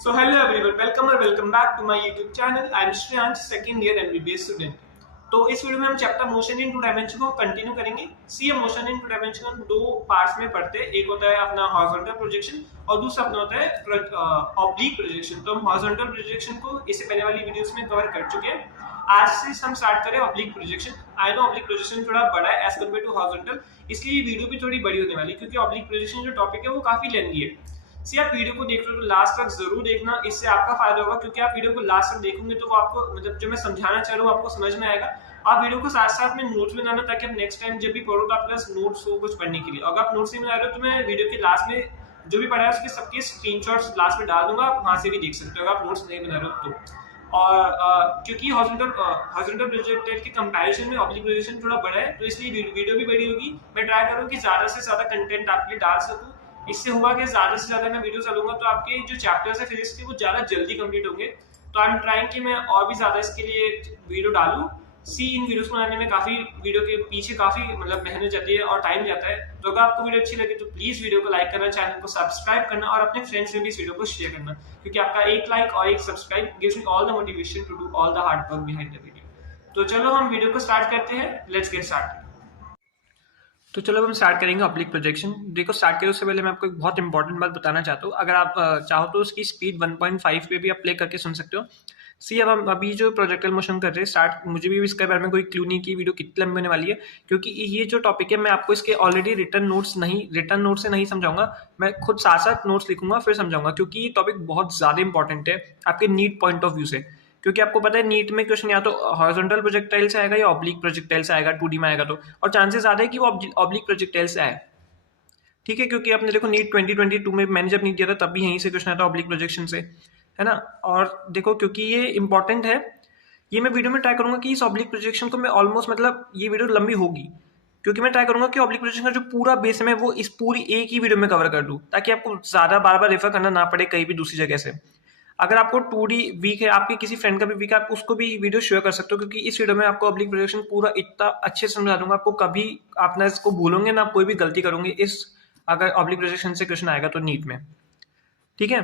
So hello everyone, welcome back to my YouTube channel. I am Shreyansh, second year MBBS student. तो इस video में हम chapter motion in two dimension को continue करेंगे। See motion in two dimension हम दो parts में पढ़ते हैं। एक होता है अपना हॉरिजॉन्टल प्रोजेक्शन और दूसरा अपना होता है ऑब्लिक प्रोजेक्शन। तो हम हॉरिजॉन्टल प्रोजेक्शन को इससे पहले वाली वीडियोस में कवर कर चुके हैं। आज से हम स्टार्ट करें oblique projection. I know oblique projection थोड़ा बड़ा है एज कम्पेयर टू हॉरिजॉन्टल, इसलिए वीडियो भी थोड़ी बड़ी होने वाली है क्योंकि ऑब्लिक प्रोजेक्शन जो टॉपिक है वो काफी लेंथी है। सी आप वीडियो को देख रहे हो तो लास्ट तक जरूर देखना, इससे आपका फायदा होगा क्योंकि आप वीडियो को लास्ट तक देखोगे तो वो आपको मतलब जो मैं समझाना चाह रहा हूँ आपको समझ में आएगा। आप वीडियो को साथ साथ में नोट्स बनाना ताकि आप नेक्स्ट टाइम जब भी पढ़ो तो आपके पास नोट्स हो कुछ पढ़ने के लिए। अगर आप नोट्स नहीं बना रहे हो तो मैं वीडियो के लास्ट में जो भी पढ़ा है उसके सबके स्क्रीनशॉट्स लास्ट में डाल दूंगा, आप वहां से भी देख सकते हो अगर आप नोट्स नहीं बना रहे हो तो। और क्योंकि हॉरिजॉन्टल प्रोजेक्ट के कंपैरिजन में ऑब्लिक प्रोजेक्शन थोड़ा बड़ा है तो इसलिए वीडियो भी बड़ी होगी। मैं ट्राई करूँ कि ज्यादा से ज्यादा कंटेंट आपके लिए डाल सकूँ। इससे होगा कि ज्यादा से ज्यादा मैं वीडियो डालूंगा तो आपके जो चैप्टर्स है फिजिक्स के वो ज्यादा जल्दी कंप्लीट होंगे। तो आई एम ट्राइंग कि मैं और भी ज्यादा इसके लिए वीडियो डालूं। सी इन वीडियोस बनाने में काफी वीडियो के पीछे काफी मतलब मेहनत जाती है और टाइम जाता है। तो अगर आपको वीडियो अच्छी लगे तो प्लीज वीडियो को लाइक करना, चैनल को सब्सक्राइब करना और अपने फ्रेंड्स में भी इस वीडियो को शेयर करना क्योंकि आपका एक लाइक और एक subscribe gives me all the motivation to do all the hard work behind the video. तो चलो हम वीडियो को स्टार्ट करते हैं, लेट्स गेट स्टार्ट। तो चलो हम स्टार्ट करेंगे ऑब्लिक प्रोजेक्शन। देखो स्टार्ट करने से पहले मैं आपको एक बहुत इंपॉर्टेंट बात बताना चाहता हूँ। अगर आप चाहो तो उसकी स्पीड 1.5 पे भी आप प्ले करके सुन सकते हो। सी अब हम अभी जो प्रोजेक्टाइल मोशन कर रहे हैं स्टार्ट, मुझे भी इसके बारे में कोई क्लू नहीं कि वीडियो कितनी लंबी होने वाली है क्योंकि ये जो टॉपिक है मैं आपको इसके ऑलरेडी रिटर्न नोट्स से नहीं समझाऊंगा। मैं खुद साथ साथ नोट्स लिखूंगा फिर समझाऊंगा क्योंकि ये टॉपिक बहुत ज्यादा इंपॉर्टेंट है आपके नीट पॉइंट ऑफ व्यू से। क्योंकि आपको पता है नीट में क्वेश्चन या तो हॉरिजॉन्टल प्रोजेक्टाइल से आएगा या ऑब्लिक प्रोजेक्टाइल से आएगा 2D में आएगा तो, और चांसेस ज्यादा है कि वो ऑब्लिक प्रोजेक्टाइल से आए। ठीक है, क्योंकि आपने देखो नीट 2022 में मैंने जब नीट दिया था तब भी यहीं से क्वेश्चन आया था ऑब्लिक प्रोजेक्शन से, है ना। और देखो क्योंकि ये इंपॉर्टेंट है, ये मैं वीडियो में ट्राई करूंगा कि इस ऑब्लिक प्रोजेक्शन को मैं ऑलमोस्ट मतलब ये वीडियो लंबी होगी क्योंकि मैं ट्राई करूंगा कि ऑब्लिक प्रोजेक्शन का जो पूरा बेस है वो इस पूरी एक ही वीडियो में कवर कर दूं ताकि आपको ज्यादा बार बार रेफर करना ना पड़े कहीं भी दूसरी जगह से। अगर आपको 2D वीक है, आपके किसी फ्रेंड का भी वीक है, आप उसको भी वीडियो शेयर कर सकते हो क्योंकि इस वीडियो में आपको ऑब्लिक प्रोजेक्शन पूरा इतना अच्छे से समझा दूंगा, आपको कभी आप ना इसको भूलोगे ना, आप कोई भी गलती करोगे इस अगर ऑब्लिक प्रोजेक्शन से क्वेश्चन आएगा तो नीट में। ठीक है,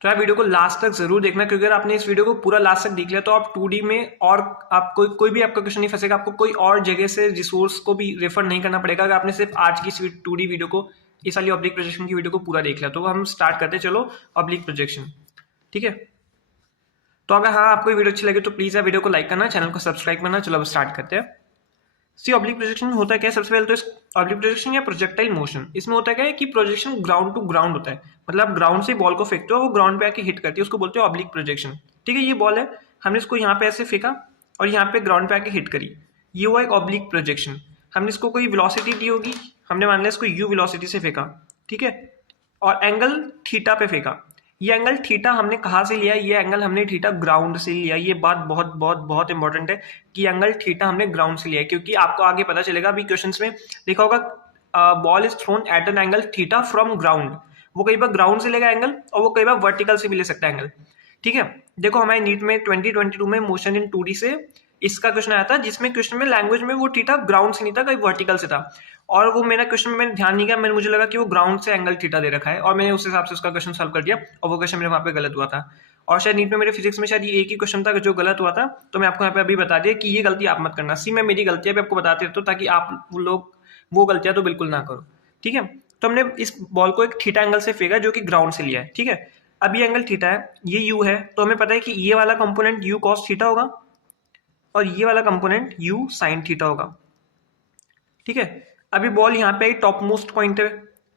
तो आप वीडियो को लास्ट तक जरूर देखना क्योंकि अगर आपने इस वीडियो को पूरा लास्ट तक देख लिया तो आप 2D में और आप कोई भी आपका क्वेश्चन नहीं फंसेगा, आपको कोई और जगह से रिसोर्स को भी रेफर नहीं करना पड़ेगा अगर आपने सिर्फ आज की 2D वीडियो को, इस वाली ऑब्लिक प्रोजेक्शन की वीडियो को पूरा देख लिया। तो हम स्टार्ट करते चलो ऑब्लिक प्रोजेक्शन। ठीक है, तो अगर हाँ आपको वीडियो अच्छी लगे तो प्लीज वीडियो को लाइक करना, चैनल को सब्सक्राइब करना। चलो अब स्टार्ट करते हैं। सी ऑब्लिक प्रोजेक्शन होता है क्या, सबसे पहले तो इस ऑब्लिक प्रोजेक्शन या प्रोजेक्टाइल मोशन, इसमें होता है क्या कि प्रोजेक्शन ग्राउंड टू ग्राउंड होता है, मतलब ग्राउंड से बॉल को फेंकते हो वो ग्राउंड पे आके हिट करती है, उसको बोलते हैं ऑब्लिक प्रोजेक्शन। ठीक है, ये बॉल है, हमने इसको यहाँ पे ऐसे फेंका और यहाँ पे ग्राउंड पे आके हिट करी, ये हुआ एक ऑब्लिक प्रोजेक्शन। हमने इसको कोई वेलोसिटी दी होगी, हमने मान लिया इसको यू वेलोसिटी से फेंका, ठीक है, और एंगल थीटा पे फेंका। ये एंगल थीटा हमने कहाँ से लिया, ये एंगल हमने थीटा ग्राउंड से लिया। ये बात बहुत बहुत बहुत इंपॉर्टेंट है कि एंगल थीटा हमने ग्राउंड से लिया है क्योंकि आपको आगे पता चलेगा अभी क्वेश्चंस में लिखा होगा ball is thrown at an angle theta from ground. वो कई बार ग्राउंड से लेगा एंगल और वो कई बार वर्टिकल से भी ले सकता है एंगल। ठीक है, देखो हमारे नीट में 2022 में मोशन इन 2D से इसका क्वेश्चन आया था जिसमें क्वेश्चन में लैंग्वेज में वो थीटा ग्राउंड से नहीं था, कहीं वर्टिकल से था, और वो मेरा क्वेश्चन में मैंने ध्यान नहीं किया, मुझे लगा कि वो ग्राउंड से एंगल थीटा दे रखा है और मैंने उस हिसाब से उसका क्वेश्चन सॉल्व कर दिया और वो क्वेश्चन मेरे वहां पे गलत हुआ था। और शायद नीट में मेरे फिजिक्स में शायद ये एक ही क्वेश्चन था जो गलत हुआ था, तो मैं आपको यहाँ पे अभी बता दिया कि ये गलती आप मत करना। सी मैं मेरी गलतियां भी आपको बताते रहता हूँ ताकि आप लोग वो गलतियां तो बिल्कुल ना करो। ठीक है, तो हमने इस बॉल को एक थीटा एंगल से फेंका जो कि ग्राउंड से लिया है। ठीक है, अब ये एंगल थीटा है, ये यू है, तो हमें पता है कि ये वाला कंपोनेंट यू कॉस थीटा होगा और ये वाला कंपोनेंट यू साइन थीटा होगा। ठीक है, अभी बॉल यहाँ पे आई टॉप मोस्ट पॉइंट है।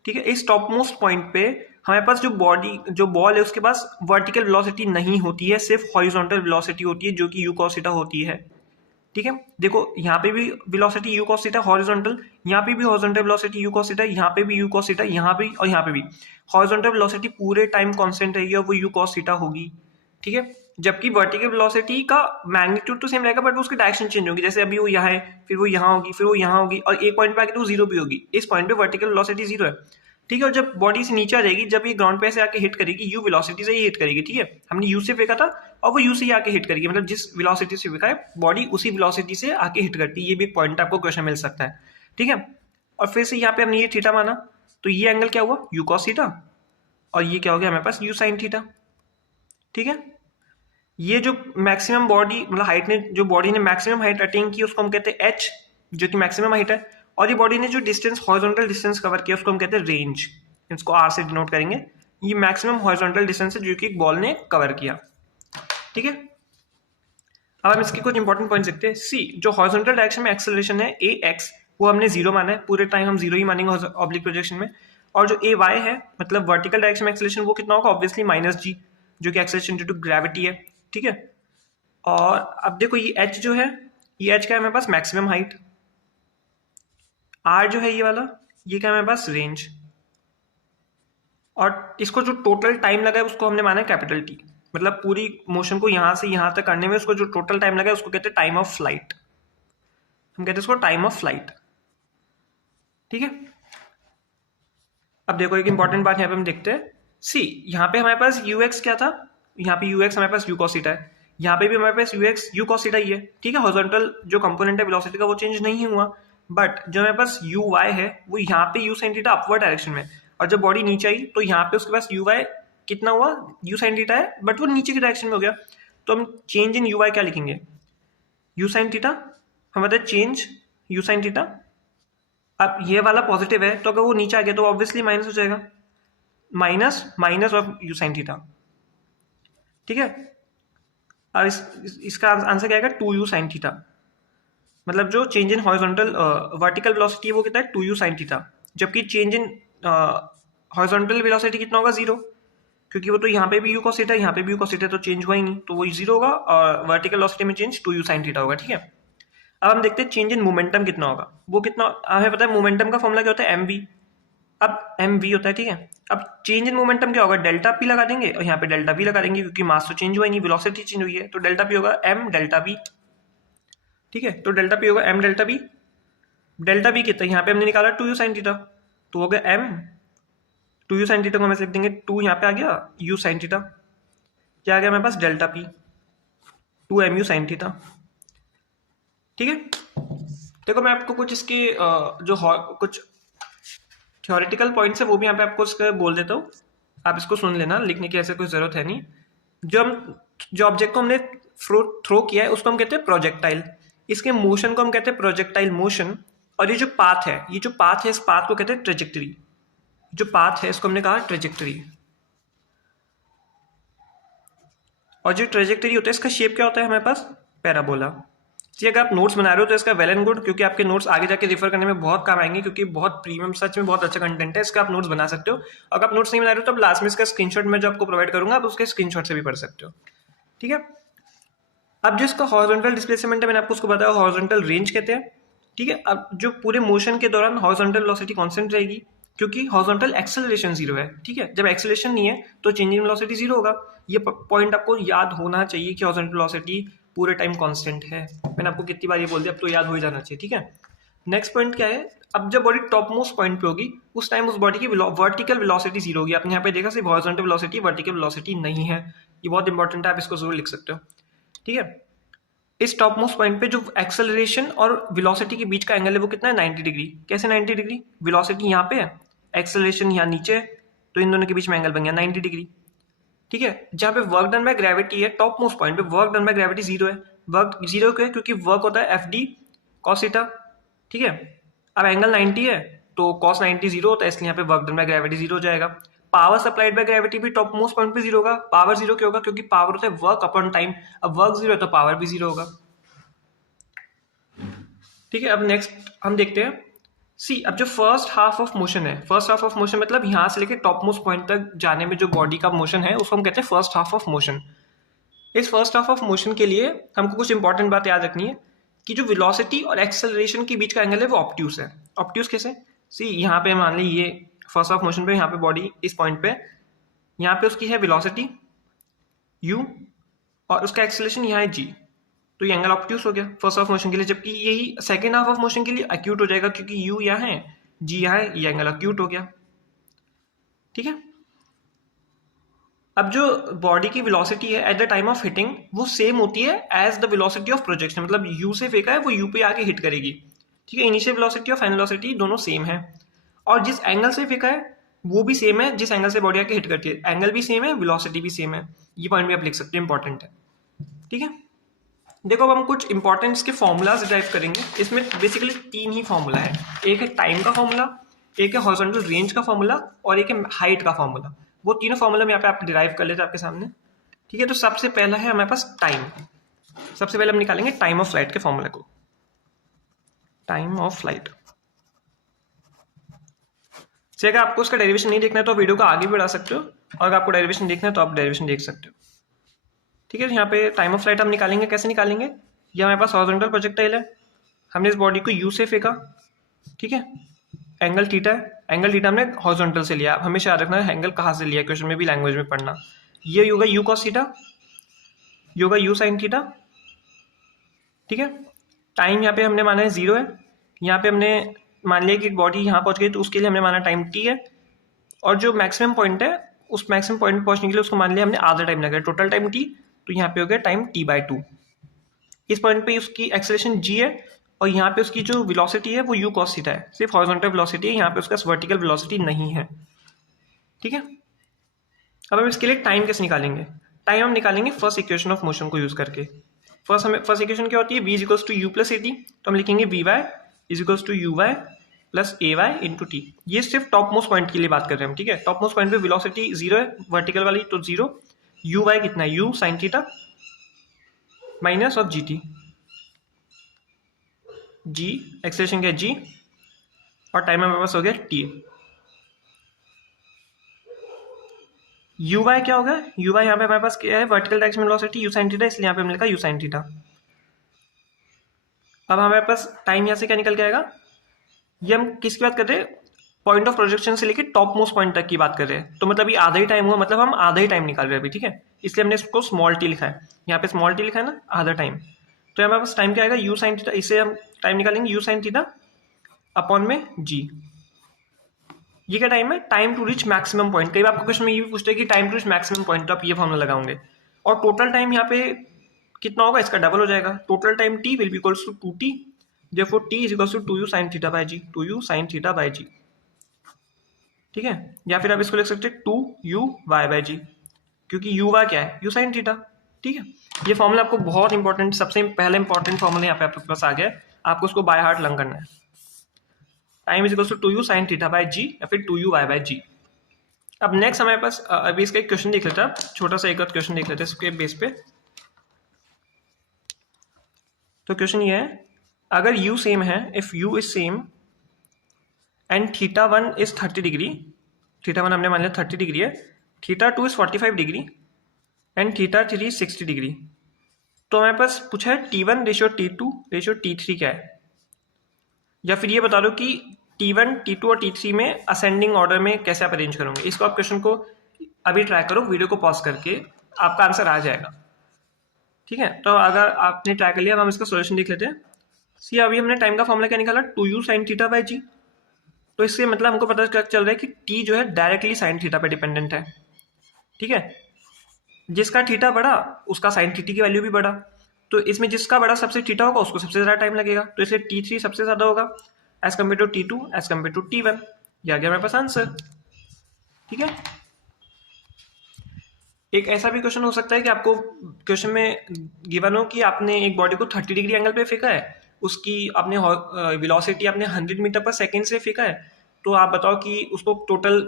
ठीक है, इस टॉप मोस्ट पॉइंट पे हमारे पास जो बॉल है उसके पास वर्टिकल वेलोसिटी नहीं होती है, सिर्फ हॉरिजॉन्टल वेलोसिटी होती है जो कि यू कॉस थीटा होती है। ठीक है, देखो यहाँ पे भी velocity you cos theta horizontal, यहाँ पे भी horizontal velocity you cos theta, यहाँ पे भी यू कॉस थीटा, यहाँ पे और यहाँ पे भी हॉरिजॉन्टल वेलोसिटी पूरे टाइम कांस्टेंट रहेगी और वो यू कॉस थीटा होगी। ठीक है, जबकि वर्टिकल वेलोसिटी का मैग्नीट्यूड तो सेम रहेगा बट उसकी डायरेक्शन चेंज होगी, जैसे अभी वो यहाँ है, फिर वो यहाँ होगी, फिर वो यहाँ होगी और एक पॉइंट पे आके तो जीरो भी होगी। इस पॉइंट पे वर्टिकल वेलोसिटी जीरो है। ठीक है, और जब बॉडी से नीचे आ जाएगी, जब ये ग्राउंड पे से आके हिट करेगी यू वेलोसिटी से ही हिट करेगी। ठीक है, हमने यू से फेंका था और वो यू से ही आके हिट करेगी, मतलब जिस वेलोसिटी से फेंका है बॉडी उसी वेलोसिटी से आके हिट करती है। ये भी पॉइंट आपको क्वेश्चन मिल सकता है। ठीक है, और फिर से यहाँ पे हमने ये थीटा माना तो ये एंगल क्या हुआ, यू कॉस थीटा। और ये क्या हो गया हमारे पास u sin थीटा। ठीक है, ये जो मैक्सिमम बॉडी मतलब हाइट ने जो बॉडी ने मैक्सिमम हाइट अटेन की उसको हम कहते हैं h, जो कि मैक्सिमम हाइट है। और ये बॉडी ने जो डिस्टेंस हॉरिजॉन्टल डिस्टेंस कवर किया उसको हम कहते हैं रेंज, इसको r से डिनोट करेंगे। ये मैक्सिमम हॉरिजॉन्टल डिस्टेंस है जो कि एक बॉल ने कवर किया। ठीक है, अब हम इसके कुछ इंपॉर्टेंट पॉइंट्स देखते हैं। सी, जो हॉरिजॉन्टल डायरेक्शन में एक्सेलरेशन है ax, वो हमने जीरो माना है, पूरे टाइम हम जीरो ही मानेंगे ऑब्लिक प्रोजेक्शन में। और जो ay है मतलब वर्टिकल डायरेक्शन में एक्सेलरेशन, वो कितना होगा, ऑब्वियसली -g, जो कि एक्सेलरेशन ड्यू टू ग्रेविटी है। ठीक है, और अब देखो ये h जो है, ये h क्या है हमारे पास, मैक्सिमम हाइट। r जो है ये वाला, ये क्या है हमारे पास, रेंज। और इसको जो टोटल टाइम लगा है उसको हमने माना है कैपिटल T, मतलब पूरी मोशन को यहां से यहां तक करने में उसको जो टोटल टाइम लगा है उसको कहते हैं टाइम ऑफ फ्लाइट, हम कहते हैं उसको टाइम ऑफ फ्लाइट। ठीक है, अब देखो एक इंपॉर्टेंट बात यहाँ पे हम देखते हैं। सी, यहाँ पे हमारे पास ux क्या था, यहाँ पे ux हमारे पास u cos थीटा है, यहाँ पे भी हमारे पास u cos थीटा ही है। ठीक है, हॉरिजॉन्टल जो कंपोनेंट है वेलोसिटी का वो चेंज नहीं हुआ, बट जो हमारे पास uy है वो यहाँ पे u sin theta upward direction में, और जब बॉडी नीचे आई तो यहाँ पे उसके पास uy कितना हुआ, u sin थीटा है, बट वो नीचे की डायरेक्शन में हो गया। तो हम चेंज इन uy क्या लिखेंगे, u sin थीटा, हम बताए चेंज u sin थीटा। अब ये वाला पॉजिटिव है तो अगर वो नीचे आ गया तो ऑब्वियसली माइनस हो जाएगा, minus of you sine theta. ठीक है, और इसका आंसर क्या आएगा, 2u साइन थीटा। मतलब जो change in horizontal vertical velocity है वो कितना है, 2u साइन थीटा, जबकि चेंज इन हॉरिजॉन्टल वेलोसिटी कितना होगा, 0, क्योंकि वो तो यहाँ पे भी u cos थीटा, यहाँ पे भी u cos थीटा, तो चेंज हुआ ही नहीं, तो वो 0 होगा, और वर्टिकल वेलोसिटी में चेंज 2u साइन थीटा होगा। ठीक है, अब हम देखते हैं चेंज इन मोमेंटम कितना होगा, वो कितना, हमें पता है मोमेंटम का फॉर्मूला क्या होता है, mv। अब mv होता है, ठीक है, अब चेंज इन मोमेंटम क्या होगा, डेल्टा p लगा देंगे, और यहाँ पे डेल्टा v लगा देंगे, क्योंकि मास तो चेंज हुआ ही नहीं, वेलोसिटी चेंज हुई है, तो डेल्टा p होगा m डेल्टा v। ठीक है, तो डेल्टा p होगा m delta v। Delta v कितना, यहाँ पे हमने निकाला 2u sin थीटा, तो हो गया m 2u sin थीटा को हम ऐसे लिख देंगे, 2 यहाँ पे आ गया u sin थीटा, क्या आ गया हमारे पास, delta p 2mu sin theta. ठीक है, देखो मैं आपको कुछ इसके जो कुछ थ्योरेटिकल पॉइंट्स है वो भी यहाँ पे आपको इसका बोल देता हूँ, आप इसको सुन लेना, लिखने की ऐसे कोई जरूरत है नहीं। जो ऑब्जेक्ट को हमने थ्रो किया है उसको हम कहते हैं प्रोजेक्टाइल, इसके मोशन को हम कहते हैं प्रोजेक्टाइल मोशन, और ये जो पाथ है, इस पाथ को कहते हैं ट्रेजेक्टरी। जो पाथ है इसको हमने कहा ट्रेजेक्टरी, और जो ट्रेजेक्टरी होता है इसका शेप क्या होता है हमारे पास, पैराबोला। जी, अगर आप नोट्स बना रहे हो तो इसका वेल एंड गुड, क्योंकि आपके नोट्स आगे जाके रेफर करने में बहुत काम आएंगे, क्योंकि बहुत प्रीमियम, सच में बहुत अच्छा कंटेंट है, इसका आप नोट्स बना सकते हो। अगर आप नोट्स नहीं बना रहे हो तो आप लास्ट में इसका स्क्रीनशॉट मैं जो आपको प्रोवाइड करूंगा आप उसके स्क्रीनशॉट से भी पढ़ सकते हो। ठीक है, अब जो इसका हॉरिजॉन्टल डिस्प्लेसमेंट है मैंने आपको उसको बताया, हॉरिजॉन्टल रेंज कहते हैं। ठीक है, अब जो पूरे मोशन के दौरान हॉरिजॉन्टल वेलोसिटी कांस्टेंट रहेगी, क्योंकि हॉरिजॉन्टल एक्सेलरेशन 0 है। ठीक है, जब एक्सेलरेशन नहीं है तो चेंज इन वेलोसिटी 0 होगा। ये पॉइंट आपको याद होना चाहिए कि हॉरिजॉन्टल वेलोसिटी पूरे टाइम कांस्टेंट है। मैंने आपको कितनी बार ये बोल दिया, अब तो याद हो ही जाना चाहिए। ठीक है, नेक्स्ट पॉइंट क्या है, अब जब बॉडी टॉप मोस्ट पॉइंट पे होगी उस टाइम उस बॉडी की वर्टिकल वेलोसिटी 0 होगी। आपने यहाँ पे देखा सिर्फ हॉरिजॉन्टल वेलोसिटी, वर्टिकल वेलोसिटी नहीं है, ये बहुत इंपॉर्टेंट है, आप इसको जरूर लिख सकते हो। ठीक है, इस टॉप मोस्ट पॉइंट पे जो एक्सेलरेशन और वेलोसिटी के बीच का एंगल है वो कितना है, 90 डिग्री। कैसे 90 डिग्री, वेलोसिटी यहाँ पे है, एक्सेलरेशन यहाँ नीचे है, तो इन दोनों के बीच में एंगल बन गया 90 डिग्री। ठीक है, जहाँ पे वर्क डन बाय ग्रेविटी है, टॉप मोस्ट पॉइंट पे वर्क डन बाय ग्रेविटी 0 है। वर्क 0 क्यों है, क्योंकि वर्क होता है FD cos थीटा। ठीक है, अब एंगल 90 है तो cos 90 0 होता है, इसलिए यहाँ पे वर्क डन बाय ग्रेविटी 0 हो जाएगा। पावर सप्लाइड बाय ग्रेविटी भी टॉप मोस्ट पॉइंट पे 0 होगा। पावर 0 क्यों होगा, क्योंकि पावर होता है वर्क अपॉन टाइम, अब वर्क 0 है तो पावर भी 0 होगा। ठीक है, अब नेक्स्ट हम देखते हैं सी, अब जो फर्स्ट हाफ ऑफ मोशन है, फर्स्ट हाफ ऑफ मोशन मतलब यहाँ से लेके टॉप मोस्ट पॉइंट तक जाने में जो बॉडी का मोशन है उसको हम कहते हैं फर्स्ट हाफ ऑफ मोशन। इस फर्स्ट हाफ ऑफ मोशन के लिए हमको कुछ इंपॉर्टेंट बात याद रखनी है कि जो वेलोसिटी और एक्सेलरेशन के बीच का एंगल है वो ऑब्ट्यूस है। ऑब्ट्यूस कैसे, सी यहाँ पे मान ली ये फर्स्ट हाफ मोशन पे, यहाँ पे बॉडी इस पॉइंट पे, यहाँ पे उसकी है वेलोसिटी u और उसका एक्सेलरेशन यहाँ है g, तो ये एंगल ऑब्ट्यूस हो गया फर्स्ट हाफ मोशन के लिए। जबकि यही सेकेंड हाफ ऑफ मोशन के लिए एक्यूट हो जाएगा, क्योंकि u यहाँ है, g यहाँ है, ये एंगल एक्यूट हो गया। ठीक है, अब जो बॉडी की वेलोसिटी है at the time of hitting वो सेम होती है as the velocity of projection, मतलब u से फेंका है वो u पे आके हिट करेगी। ठीक है, इनिशियल वेलोसिटी और फाइनल वेलोसिटी दोनों सेम है, और जिस एंगल से फेंका है वो भी सेम है जिस एंगल से बॉडी आके हिट करती है, एंगल भी सेम है, वेलोसिटी भी सेम है, ये पॉइंट भी आप लिख सकते हैं, इंपॉर्टेंट है। ठीक है, देखो अब हम कुछ इंपॉर्टेंट के फॉर्मूलाज ड्राइव करेंगे। इसमें बेसिकली 3 ही फॉर्मूला है, एक है टाइम का फॉर्मूला, एक है हॉरिजॉन्टल रेंज का फॉर्मूला और एक है हाइट का फॉर्मूला। वो तीनों फॉर्मूला में यहाँ पे आप डिराइव कर लेते हैं आपके सामने। ठीक है, तो सबसे पहला है हमारे पास टाइम। सबसे पहले हम निकालेंगे टाइम ऑफ फ्लाइट के फॉर्मूला को, टाइम ऑफ फ्लाइट से। अगर आपको उसका डेरिवेशन नहीं देखना है तो वीडियो को आगे भी बढ़ा सकते हो, और अगर आपको डेरिवेशन देखना है तो आप डेरिवेशन देख सकते हो। ठीक है, तो यहाँ पे टाइम ऑफ फ्लाइट हम निकालेंगे, कैसे निकालेंगे, ये हमारे पास हॉरिजॉन्टल प्रोजेक्टाइल है, हमने इस बॉडी को यू से फेंका। ठीक है, एंगल थीटा है, एंगल थीटा हमने हॉरिजॉन्टल से लिया, हमेशा याद रखना है एंगल कहाँ से लिया, क्वेश्चन में भी लैंग्वेज में पढ़ना। ये होगा यू कॉस थीटा, ये होगा यू साइन थीटा। ठीक है, टाइम यहाँ पे हमने माना है 0 है, यहाँ पे हमने मान लिया कि बॉडी यहाँ पहुँच गई तो उसके लिए हमने माना टाइम t है, और जो मैक्सिमम पॉइंट है उस मैक्सिमम पॉइंट पहुँचने के लिए उसको मान लिया हमने आधा टाइम लगा, टोटल टाइम t, तो यहाँ पे हो गया टाइम t/2। इस पॉइंट पे उसकी एक्सेलरेशन g है, और यहाँ पे उसकी जो वेलोसिटी है वो u cos थीटा है, सिर्फ हॉरिजॉन्टल वेलोसिटी है, यहाँ पे उसका वर्टिकल वेलोसिटी नहीं है। ठीक है, अब हम इसके लिए टाइम कैसे निकालेंगे, टाइम हम निकालेंगे फर्स्ट इक्वेशन ऑफ मोशन को यूज करके। फर्स्ट इक्वेशन क्या होती है, v equals to u plus a t, तो हम लिखेंगे vy is equals to u y plus a y into t. ये सिर्फ टॉप मोस्ट पॉइंट के लिए बात कर रहे हैं हम। ठीक है, टॉप मोस्ट पॉइंट पे वेलोसिटी 0 है, वर्टिकल वाली, तो 0, यू वाई कितना है, u sine theta minus of g t, g acceleration क्या है g, और टाइम हमारे पास हो गया t। यू वाई क्या होगा, यू वाई यहाँ पे हमारे पास क्या है, वर्टिकल डायरेक्शन में वेलोसिटी यू साइन थीटा, इसलिए यहाँ पे हमने लिखा यू साइन थीटा। अब हमारे पास टाइम यहाँ से क्या निकल के आएगा, ये हम किसकी बात कर रहे हैं, पॉइंट ऑफ प्रोजेक्शन से लेके टॉप मोस्ट पॉइंट तक की बात कर रहे हैं, तो मतलब ये आधा ही टाइम हुआ, मतलब हम आधा ही टाइम निकाल रहे हैं अभी। ठीक है, इसलिए हमने इसको स्मॉल टी लिखा है, यहाँ पे स्मॉल टी लिखा है ना, आधा टाइम। तो हमारे पास टाइम क्या आएगा, यू साइन थीटा, इससे हम टाइम निकालेंगे यू साइन थीटा अपॉन में जी। ये क्या टाइम है, time to reach maximum point. कई बार आपको क्वेश्चन में ये भी पूछते हैं कि time to reach maximum point, तो आप ये फॉर्मूला लगाओगे, और टोटल टाइम यहाँ पे कितना होगा, इसका डबल हो जाएगा, total time t will be equals to 2t, therefore t is equals to 2u sin theta by g, 2u sin theta by g। ठीक है, या फिर आप इसको लिख सकते हैं 2u y by g, क्योंकि u y क्या है, u sin theta। ठीक है, ये फॉर्मूला आपको बहुत इंपॉर्टेंट, सबसे पहले इंपॉर्टेंट फॉर्मूला यहाँ पे आपके पास आ गया, आपको उसको बाय हार्ट लर्न करना है। Time is equals to 2u sin theta by g या फिर 2u y by g। अब नेक्स्ट हमारे पास अभी इसका एक क्वेश्चन देख लेते हैं, छोटा सा एक क्वेश्चन देख लेते हैं इसके बेस पे। तो क्वेश्चन ये है, अगर u सेम है, if u is same and θ1 is 30 degree, θ1 हमने मान लिया 30 डिग्री है, θ2 is 45 degree and θ3 is 60 degree, तो हमारे पास पूछा है T1 ratio T2 ratio T3 क्या है, या फिर ये बता दो कि T1 T2 और T3 में असेंडिंग ऑर्डर में कैसे आप अरेंज करोगे। इसको आप क्वेश्चन को अभी ट्राई करो, वीडियो को पॉज करके, आपका आंसर आ जाएगा। ठीक है, तो अगर आपने ट्राई कर लिया, अब हम इसका सोल्यूशन देख लेते हैं। सी अभी हमने टाइम का फॉर्मूला क्या निकाला, 2u sin थीटा बाई जी, तो इससे मतलब हमको पता चल रहा है कि t जो है डायरेक्टली साइन थीटा पे डिपेंडेंट है। ठीक है, जिसका थीटा बढ़ा उसका साइन थीटा की वैल्यू भी बढ़ा, तो इसमें जिसका बड़ा सबसे थीटा होगा उसको सबसे ज्यादा टाइम लगेगा, तो इसलिए t3 सबसे ज्यादा होगा as compare to t2 as compare to t1। ये आ गया हमारे पास आंसर। ठीक है, एक ऐसा भी क्वेश्चन हो सकता है कि आपको क्वेश्चन में गिवन हो कि आपने एक बॉडी को 30 डिग्री एंगल पे फेंका है, उसकी आपने वेलोसिटी आपने 100 मीटर पर सेकेंड से फेंका है, तो आप बताओ कि उसको टोटल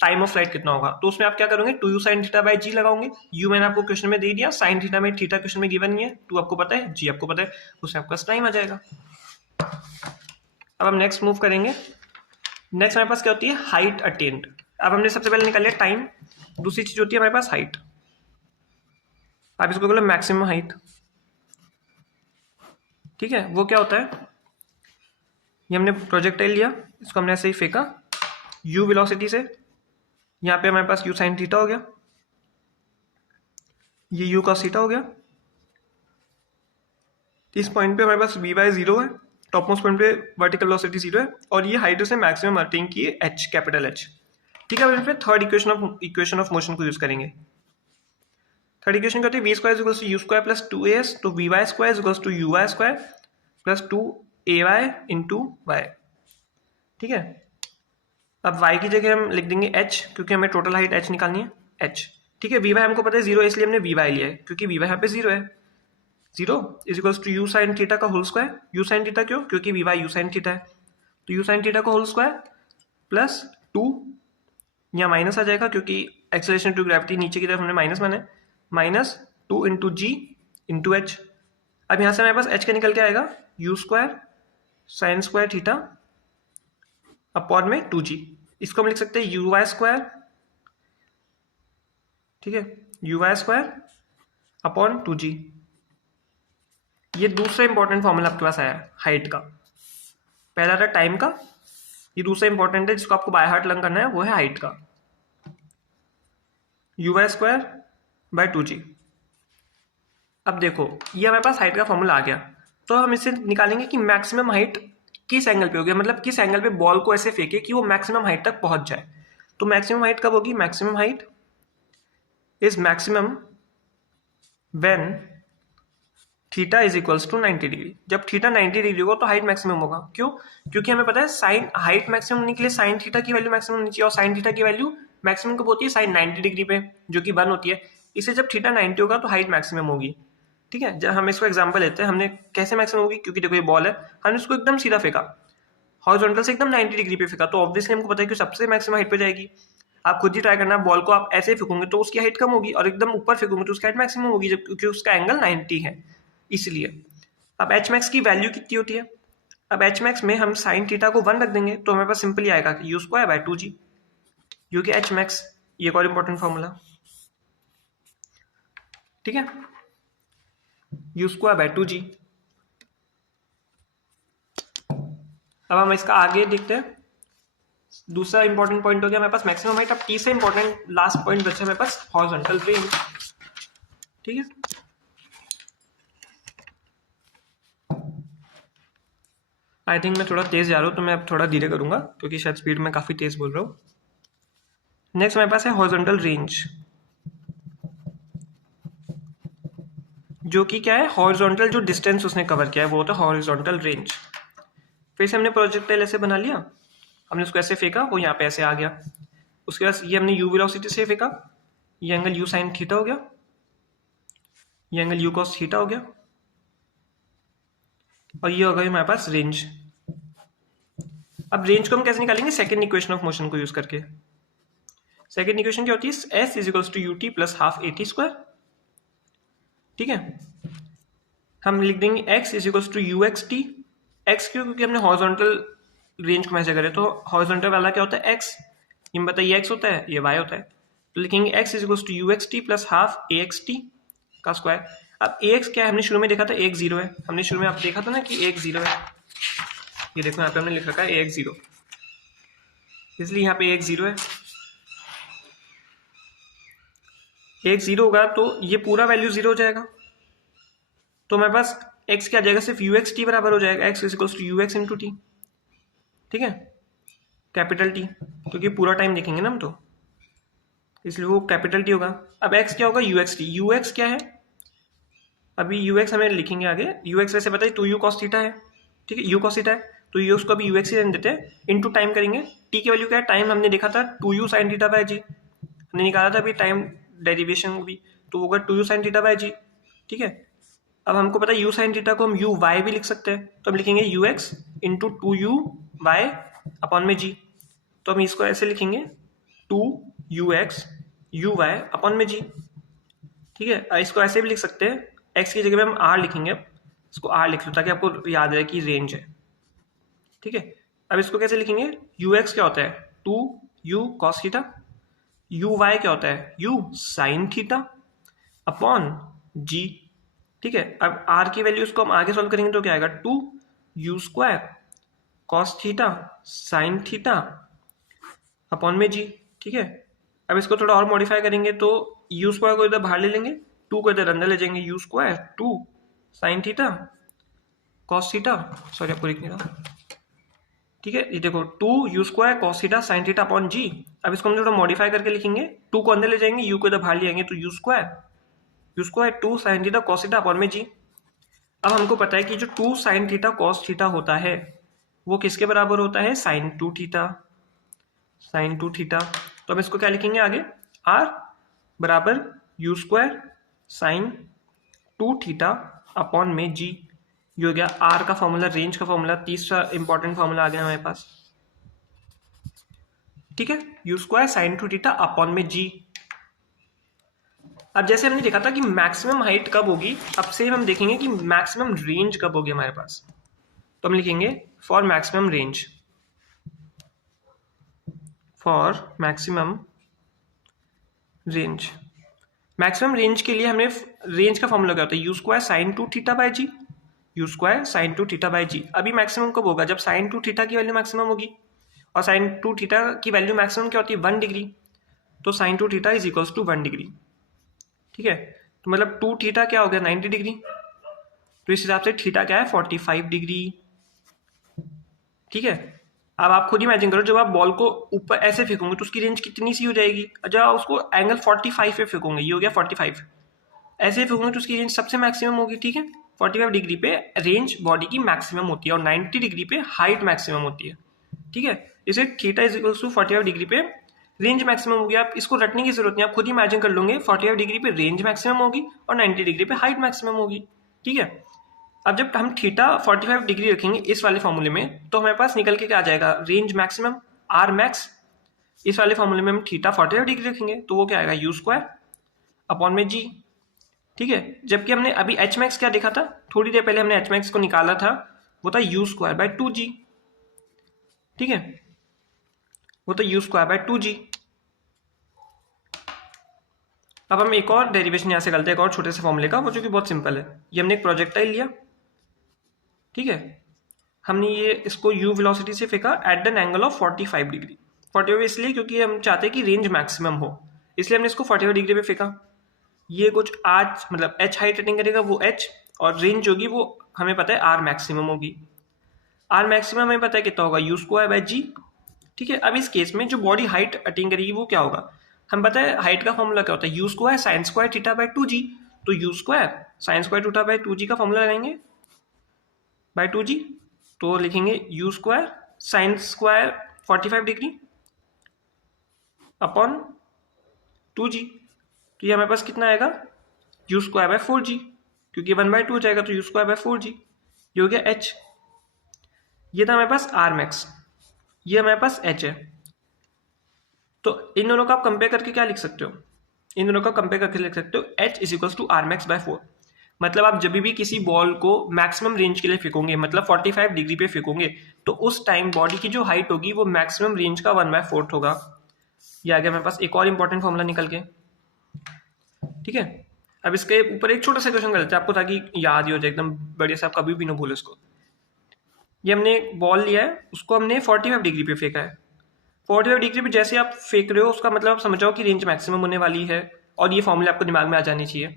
टाइम ऑफ फ्लाइट कितना होगा। तो उसमें आप क्या करोगे, 2u sin थीटा बाई जी लगाओगे। u मैंने आपको क्वेश्चन में दे दिया, साइन थीटा में थीटा क्वेश्चन में गिवन नहीं है, 2 आपको पता है, g आपको पता है, उससे आपका टाइम आ जाएगा। अब हम नेक्स्ट मूव करेंगे। नेक्स्ट हमारे पास क्या होती है, हाइट अटेन्ड। अब हमने सबसे पहले निकाल लिया टाइम, दूसरी चीज होती है हमारे पास हाइट, आप इसको बोलो मैक्सिमम हाइट। ठीक है, वो क्या होता है, ये हमने प्रोजेक्टाइल लिया, इसको हमने ऐसे ही फेंका u वेलोसिटी से, यहाँ पे हमारे पास u साइन थीटा हो गया, ये u cos थीटा हो गया। इस पॉइंट पे हमारे पास v बाय 0 है, टॉप मोस्ट पॉइंट पे वर्टिकल वेलोसिटी 0 है, और ये हाइट से मैक्सिमम अटेन की है h, कैपिटल H। ठीक है, अब इसमें थर्ड इक्वेशन ऑफ मोशन को यूज करेंगे। थर्ड इक्वेशन क्या होती है, v square equals to u square plus 2as, तो v y square equals to u y square plus 2ay into y. ठीक है, अब y की जगह हम लिख देंगे h, क्योंकि हमें टोटल हाइट h निकालनी है, h। ठीक है, vy हमको पता है 0 है, इसलिए हमने vy लिया है, क्योंकि vy यहाँ पे 0 है। 0 is equals to u sine theta का whole square. U sine theta क्यों? क्योंकि vy यू साइन थीटा है, तो यू साइन थीटा का होल स्क्वायर प्लस 2, यहाँ माइनस आ जाएगा क्योंकि एक्सेलरेशन टू ग्रेविटी नीचे की तरफ हमने माइनस माना है, माइनस 2 इंटू जी इंटू एच। अब यहाँ से हमारे पास h का निकल के आएगा you square sine square theta upon में 2g। इसको हम लिख सकते हैं यू वाई स्क्वायर, ठीक है, you y square upon 2g। ये दूसरा इंपॉर्टेंट फॉर्मूला आपके पास आया है हाइट का। पहला था टाइम का, ये दूसरा इंपॉर्टेंट है जिसको आपको बाय हार्ट लर्न करना है, वो है हाइट का, you y square by 2g। अब देखो ये हमारे पास हाइट का फॉर्मूला आ गया, तो हम इससे निकालेंगे कि मैक्सिमम हाइट किस एंगल पे होगी, मतलब किस एंगल पे बॉल को ऐसे फेंके कि वो मैक्सिमम हाइट तक पहुंच जाए। तो मैक्सिमम हाइट कब होगी? Maximum height is maximum when theta is equals to 90 degree. जब थीटा 90 डिग्री होगा तो हाइट मैक्सिमम होगा। क्यों? क्योंकि हमें पता है साइन हाइट मैक्सिमम होने के लिए साइन थीटा की वैल्यू मैक्सिमम होनी चाहिए, और साइन थीटा की वैल्यू मैक्सिमम कब होती है? साइन 90 डिग्री पे, जो कि 1 होती है। इससे जब थीटा 90 होगा तो हाइट मैक्सिमम होगी। ठीक है, जब हम इसको एग्जांपल लेते हैं, हमने कैसे मैक्सिमम होगी, क्योंकि देखो ये बॉल है, हमने इसको एकदम सीधा फेंका, हॉरिजॉन्टल से एकदम 90 डिग्री पे फेंका, तो ऑब्वियसली हमको पता है कि सबसे मैक्सिमम हाइट पे जाएगी। आप खुद ही ट्राई करना, बॉल को आप ऐसे फेंकोगे तो उसकी हाइट कम होगी, और एकदम ऊपर फेंकोगे तो उसकी हाइट मैक्सिमम होगी, जब क्योंकि उसका एंगल 90 है, इसलिए। अब एच मैक्स की वैल्यू कितनी होती है? अब एच मैक्स में हम साइन थीटा को 1 रख देंगे तो हमारे पास सिंपली आएगा कि यू स्क्वायर बाय 2g, जो कि एच मैक्स। ये और इंपॉर्टेंट फॉर्मूला, ठीक है, यू स्क्वायर बाय 2g। अब हम इसका आगे देखते हैं। दूसरा इंपॉर्टेंट पॉइंट हो गया हमारे पास मैक्सिमम हाइट। अब तीसरा इंपॉर्टेंट लास्ट पॉइंट बचा हमारे पास हॉरिजॉन्टल रेंज। ठीक है, आई थिंक मैं थोड़ा तेज जा रहा हूँ, तो मैं अब थोड़ा धीरे करूंगा क्योंकि शायद स्पीड में काफी तेज बोल रहा हूँ। नेक्स्ट हमारे पास है हॉरिजॉन्टल रेंज, जो कि क्या है? हॉरिजॉन्टल जो डिस्टेंस उसने कवर किया है वो होता है हॉरिजॉन्टल रेंज। फिर से हमने प्रोजेक्टाइल ऐसे बना लिया, हमने उसको ऐसे फेंका, वो यहाँ पे ऐसे आ गया। उसके बाद ये हमने यू वेलोसिटी से फेंका, ये एंगल यू साइन थीटा हो गया, ये एंगल यू कॉस थीटा हो गया, और ये हो गई हमारे पास रेंज। अब रेंज को हम कैसे निकालेंगे? सेकंड इक्वेशन ऑफ मोशन को यूज करके। सेकंड इक्वेशन क्या होती है? S is equals to u t plus half a t square. ठीक है, हम लिख देंगे x is equals to u x t. X क्यों? क्योंकि हमने हॉरिजॉन्टल रेंज को मैच करे, तो हॉरिजॉन्टल वाला क्या होता है? एक्स। ये बताइए एक्स होता है, ये वाई होता है, तो लिखेंगे x is equals to u x t plus half a x t का स्क्वायर। अब ए एक्स क्या है? हमने शुरू में देखा था एक 0 है, हमने शुरू में आप देखा था ना कि एक 0 है। ये देखो यहाँ पे हमने लिख रखा है एक 0, इसलिए यहाँ पे एक 0 है। एक 0 होगा तो ये पूरा वैल्यू 0 हो जाएगा, तो हमारे पास x क्या आ जाएगा? सिर्फ यू एक्स टी बराबर हो जाएगा, x is equals to u x into t. ठीक है, कैपिटल टी, क्योंकि पूरा टाइम देखेंगे ना हम, तो इसलिए वो कैपिटल टी होगा। अब x क्या होगा? You x T. You x क्या है? अभी यू एक्स हमें लिखेंगे आगे। यू एक्स वैसे बताइए 2u cos थीटा है, ठीक है, u cos थीटा है, तो यू उसको अभी यू एक्स ही रहने देते हैं, इंटू टाइम करेंगे। टी की वैल्यू क्या है? टाइम हमने देखा था 2u sin थीटा बाय जी, हमने निकाला था अभी टाइम डेरिवेशन भी, तो होगा 2u sin theta by g. ठीक है, अब हमको पता है u sin थीटा को हम u y भी लिख सकते हैं, तो हम लिखेंगे u x into 2u y upon में g। तो हम इसको ऐसे लिखेंगे 2u x u y upon में g। ठीक है, इसको ऐसे भी लिख सकते हैं, x की जगह पे हम r लिखेंगे, इसको r लिख लो ताकि आपको याद रहे कि रेंज है। ठीक है, अब इसको कैसे लिखेंगे? u x क्या होता है? 2u cos theta, u y क्या होता है? u sin theta upon g। ठीक है, अब r की वैल्यूज को हम आगे सॉल्व करेंगे तो क्या आएगा? 2u square cos theta sine theta upon में g। ठीक है, अब इसको थोड़ा और मॉडिफाई करेंगे तो u स्क्वायर को इधर बाहर ले लेंगे, 2 को इधर अंदर ले जाएंगे, u square 2 sign theta cos theta, sorry आपको लिख नहीं रहा। ठीक है, ये देखो 2u square cos theta sine theta upon g। अब इसको हम थोड़ा मॉडिफाई करके लिखेंगे, 2 को अंदर ले जाएंगे, u को इधर बाहर ले आएंगे, तो u square 2 sign theta cos theta upon में जी। अब हमको पता है कि जो 2 साइन थीटा कॉस थीटा होता है वो किसके बराबर होता है? Sine 2 theta. Sine 2 theta. तो हम इसको क्या लिखेंगे आगे, आर बराबर U square sine 2 theta upon में जी। ये हो गया आर का फॉर्मूला, रेंज का फॉर्मूला, तीसरा इंपॉर्टेंट फॉर्मूला आ गया हमारे पास। ठीक है, you square sine 2 theta upon में जी। अब जैसे हमने देखा था कि मैक्सिमम हाइट कब होगी, अब से हम देखेंगे कि मैक्सिमम रेंज कब होगी हमारे पास। तो हम लिखेंगे for maximum range, for maximum range. Maximum range के लिए हमें रेंज का फॉर्मूला क्या होता है, you square sine 2 theta by ji, you square sine 2 theta by g. अभी मैक्सिमम कब होगा, जब साइन 2 थीटा की वैल्यू मैक्सिमम होगी, और साइन 2 थीटा की वैल्यू मैक्सिमम क्या होती है, 1 डिग्री। तो sine 2 theta is equals to 1 degree. ठीक है, तो मतलब 2 थीटा क्या हो गया, 90 डिग्री। तो इस हिसाब से थीटा क्या है, 45 डिग्री। ठीक है, अब आप खुद इमेजिन करो, जब आप बॉल को ऊपर ऐसे फेंकोगे तो उसकी रेंज कितनी सी हो जाएगी। जब आप उसको एंगल 45 पे फेंकोगे, ये हो गया 45, ऐसे फेंकोगे तो उसकी रेंज सबसे मैक्सिमम होगी। ठीक है, 45 डिग्री पे रेंज बॉडी की मैक्सिमम होती है और 90 डिग्री पे हाइट मैक्सिमम होती है। ठीक है, इसे theta is equals to 45 degree पे रेंज मैक्सिमम होगी। आप इसको रटने की जरूरत नहीं, आप खुद इमेजिन कर लोगे 45 डिग्री पे रेंज मैक्सिमम होगी और 90 डिग्री पे हाइट मैक्सिमम होगी। ठीक है, अब जब हम थीटा 45 डिग्री रखेंगे इस वाले फॉर्मूले में, तो हमारे पास निकल के क्या आ जाएगा, रेंज मैक्सिमम आर मैक्स। इस वाले फॉर्मूले में हम थीटा 45 डिग्री रखेंगे तो वो क्या आएगा, यू स्क्वायर अपॉन में जी। ठीक है, जबकि हमने अभी एच मैक्स क्या देखा था, थोड़ी देर पहले हमने एच मैक्स को निकाला था, वो था यू स्क्वायर बाय 2g। ठीक है, वो था यू स्क्वायर बाय 2g। अब हम एक और डेरिवेशन यहां से करते हैं, एक और छोटे से फॉर्मूले का, वो जो कि बहुत सिंपल है। ये हमने एक प्रोजेक्टाइल लिया, ठीक है, हमने ये इसको u वेलोसिटी से फेंका at an angle of 45 degree. 45 इसलिए क्योंकि हम चाहते हैं कि रेंज मैक्सिमम हो, इसलिए हमने इसको 45 डिग्री पे फेंका। ये कुछ आज मतलब h हाइट अटेन करेगा, वो h, और रेंज होगी वो हमें पता है r मैक्सिमम होगी। r मैक्सिमम हमें पता है कितना होगा, u स्क्वायर बाय g। ठीक है, अब इस केस में जो बॉडी हाइट अटेन करेगी वो क्या होगा, हम पता है हाइट का फॉर्मूला क्या होता है, you square sine square theta by 2g। तो you square sine square theta by 2g का फॉर्मूला लगाएंगे बाय 2g, तो लिखेंगे you square sine square 45 degree upon 2g। तो ये हमारे पास कितना आएगा, यू स्क्वायर बाय 4g, क्योंकि 1/2 हो जाएगा तो यू स्क्वायर बाय 4g। ये हो गया h। ये था हमारे पास आर मैक्स, ये हमारे पास h है। तो इन दोनों का आप कंपेयर करके क्या लिख सकते हो, इन दोनों का कंपेयर करके लिख सकते हो h is equals to R max by 4। मतलब आप जब भी किसी बॉल को मैक्सिमम रेंज के लिए फेंकोगे, मतलब 45 डिग्री पे फेंकोगे, तो उस टाइम बॉडी की जो हाइट होगी वो मैक्सिमम रेंज का 1/4 होगा। ये आ गया मेरे पास एक और इंपॉर्टेंट फॉर्मूला निकल के। ठीक है, अब इसके ऊपर एक छोटा सा क्वेश्चन कर लेते हैं आपको, ताकि याद ही हो जाए एकदम बढ़िया से, आप कभी भी ना भूले इसको। ये हमने एक बॉल लिया है, उसको हमने 45 डिग्री पे फेंका है। 45 डिग्री पे जैसे आप फेंक रहे हो, उसका मतलब आप समझ जाओ कि रेंज मैक्सिमम होने वाली है, और ये फॉर्मूला आपको दिमाग में आ जानी चाहिए।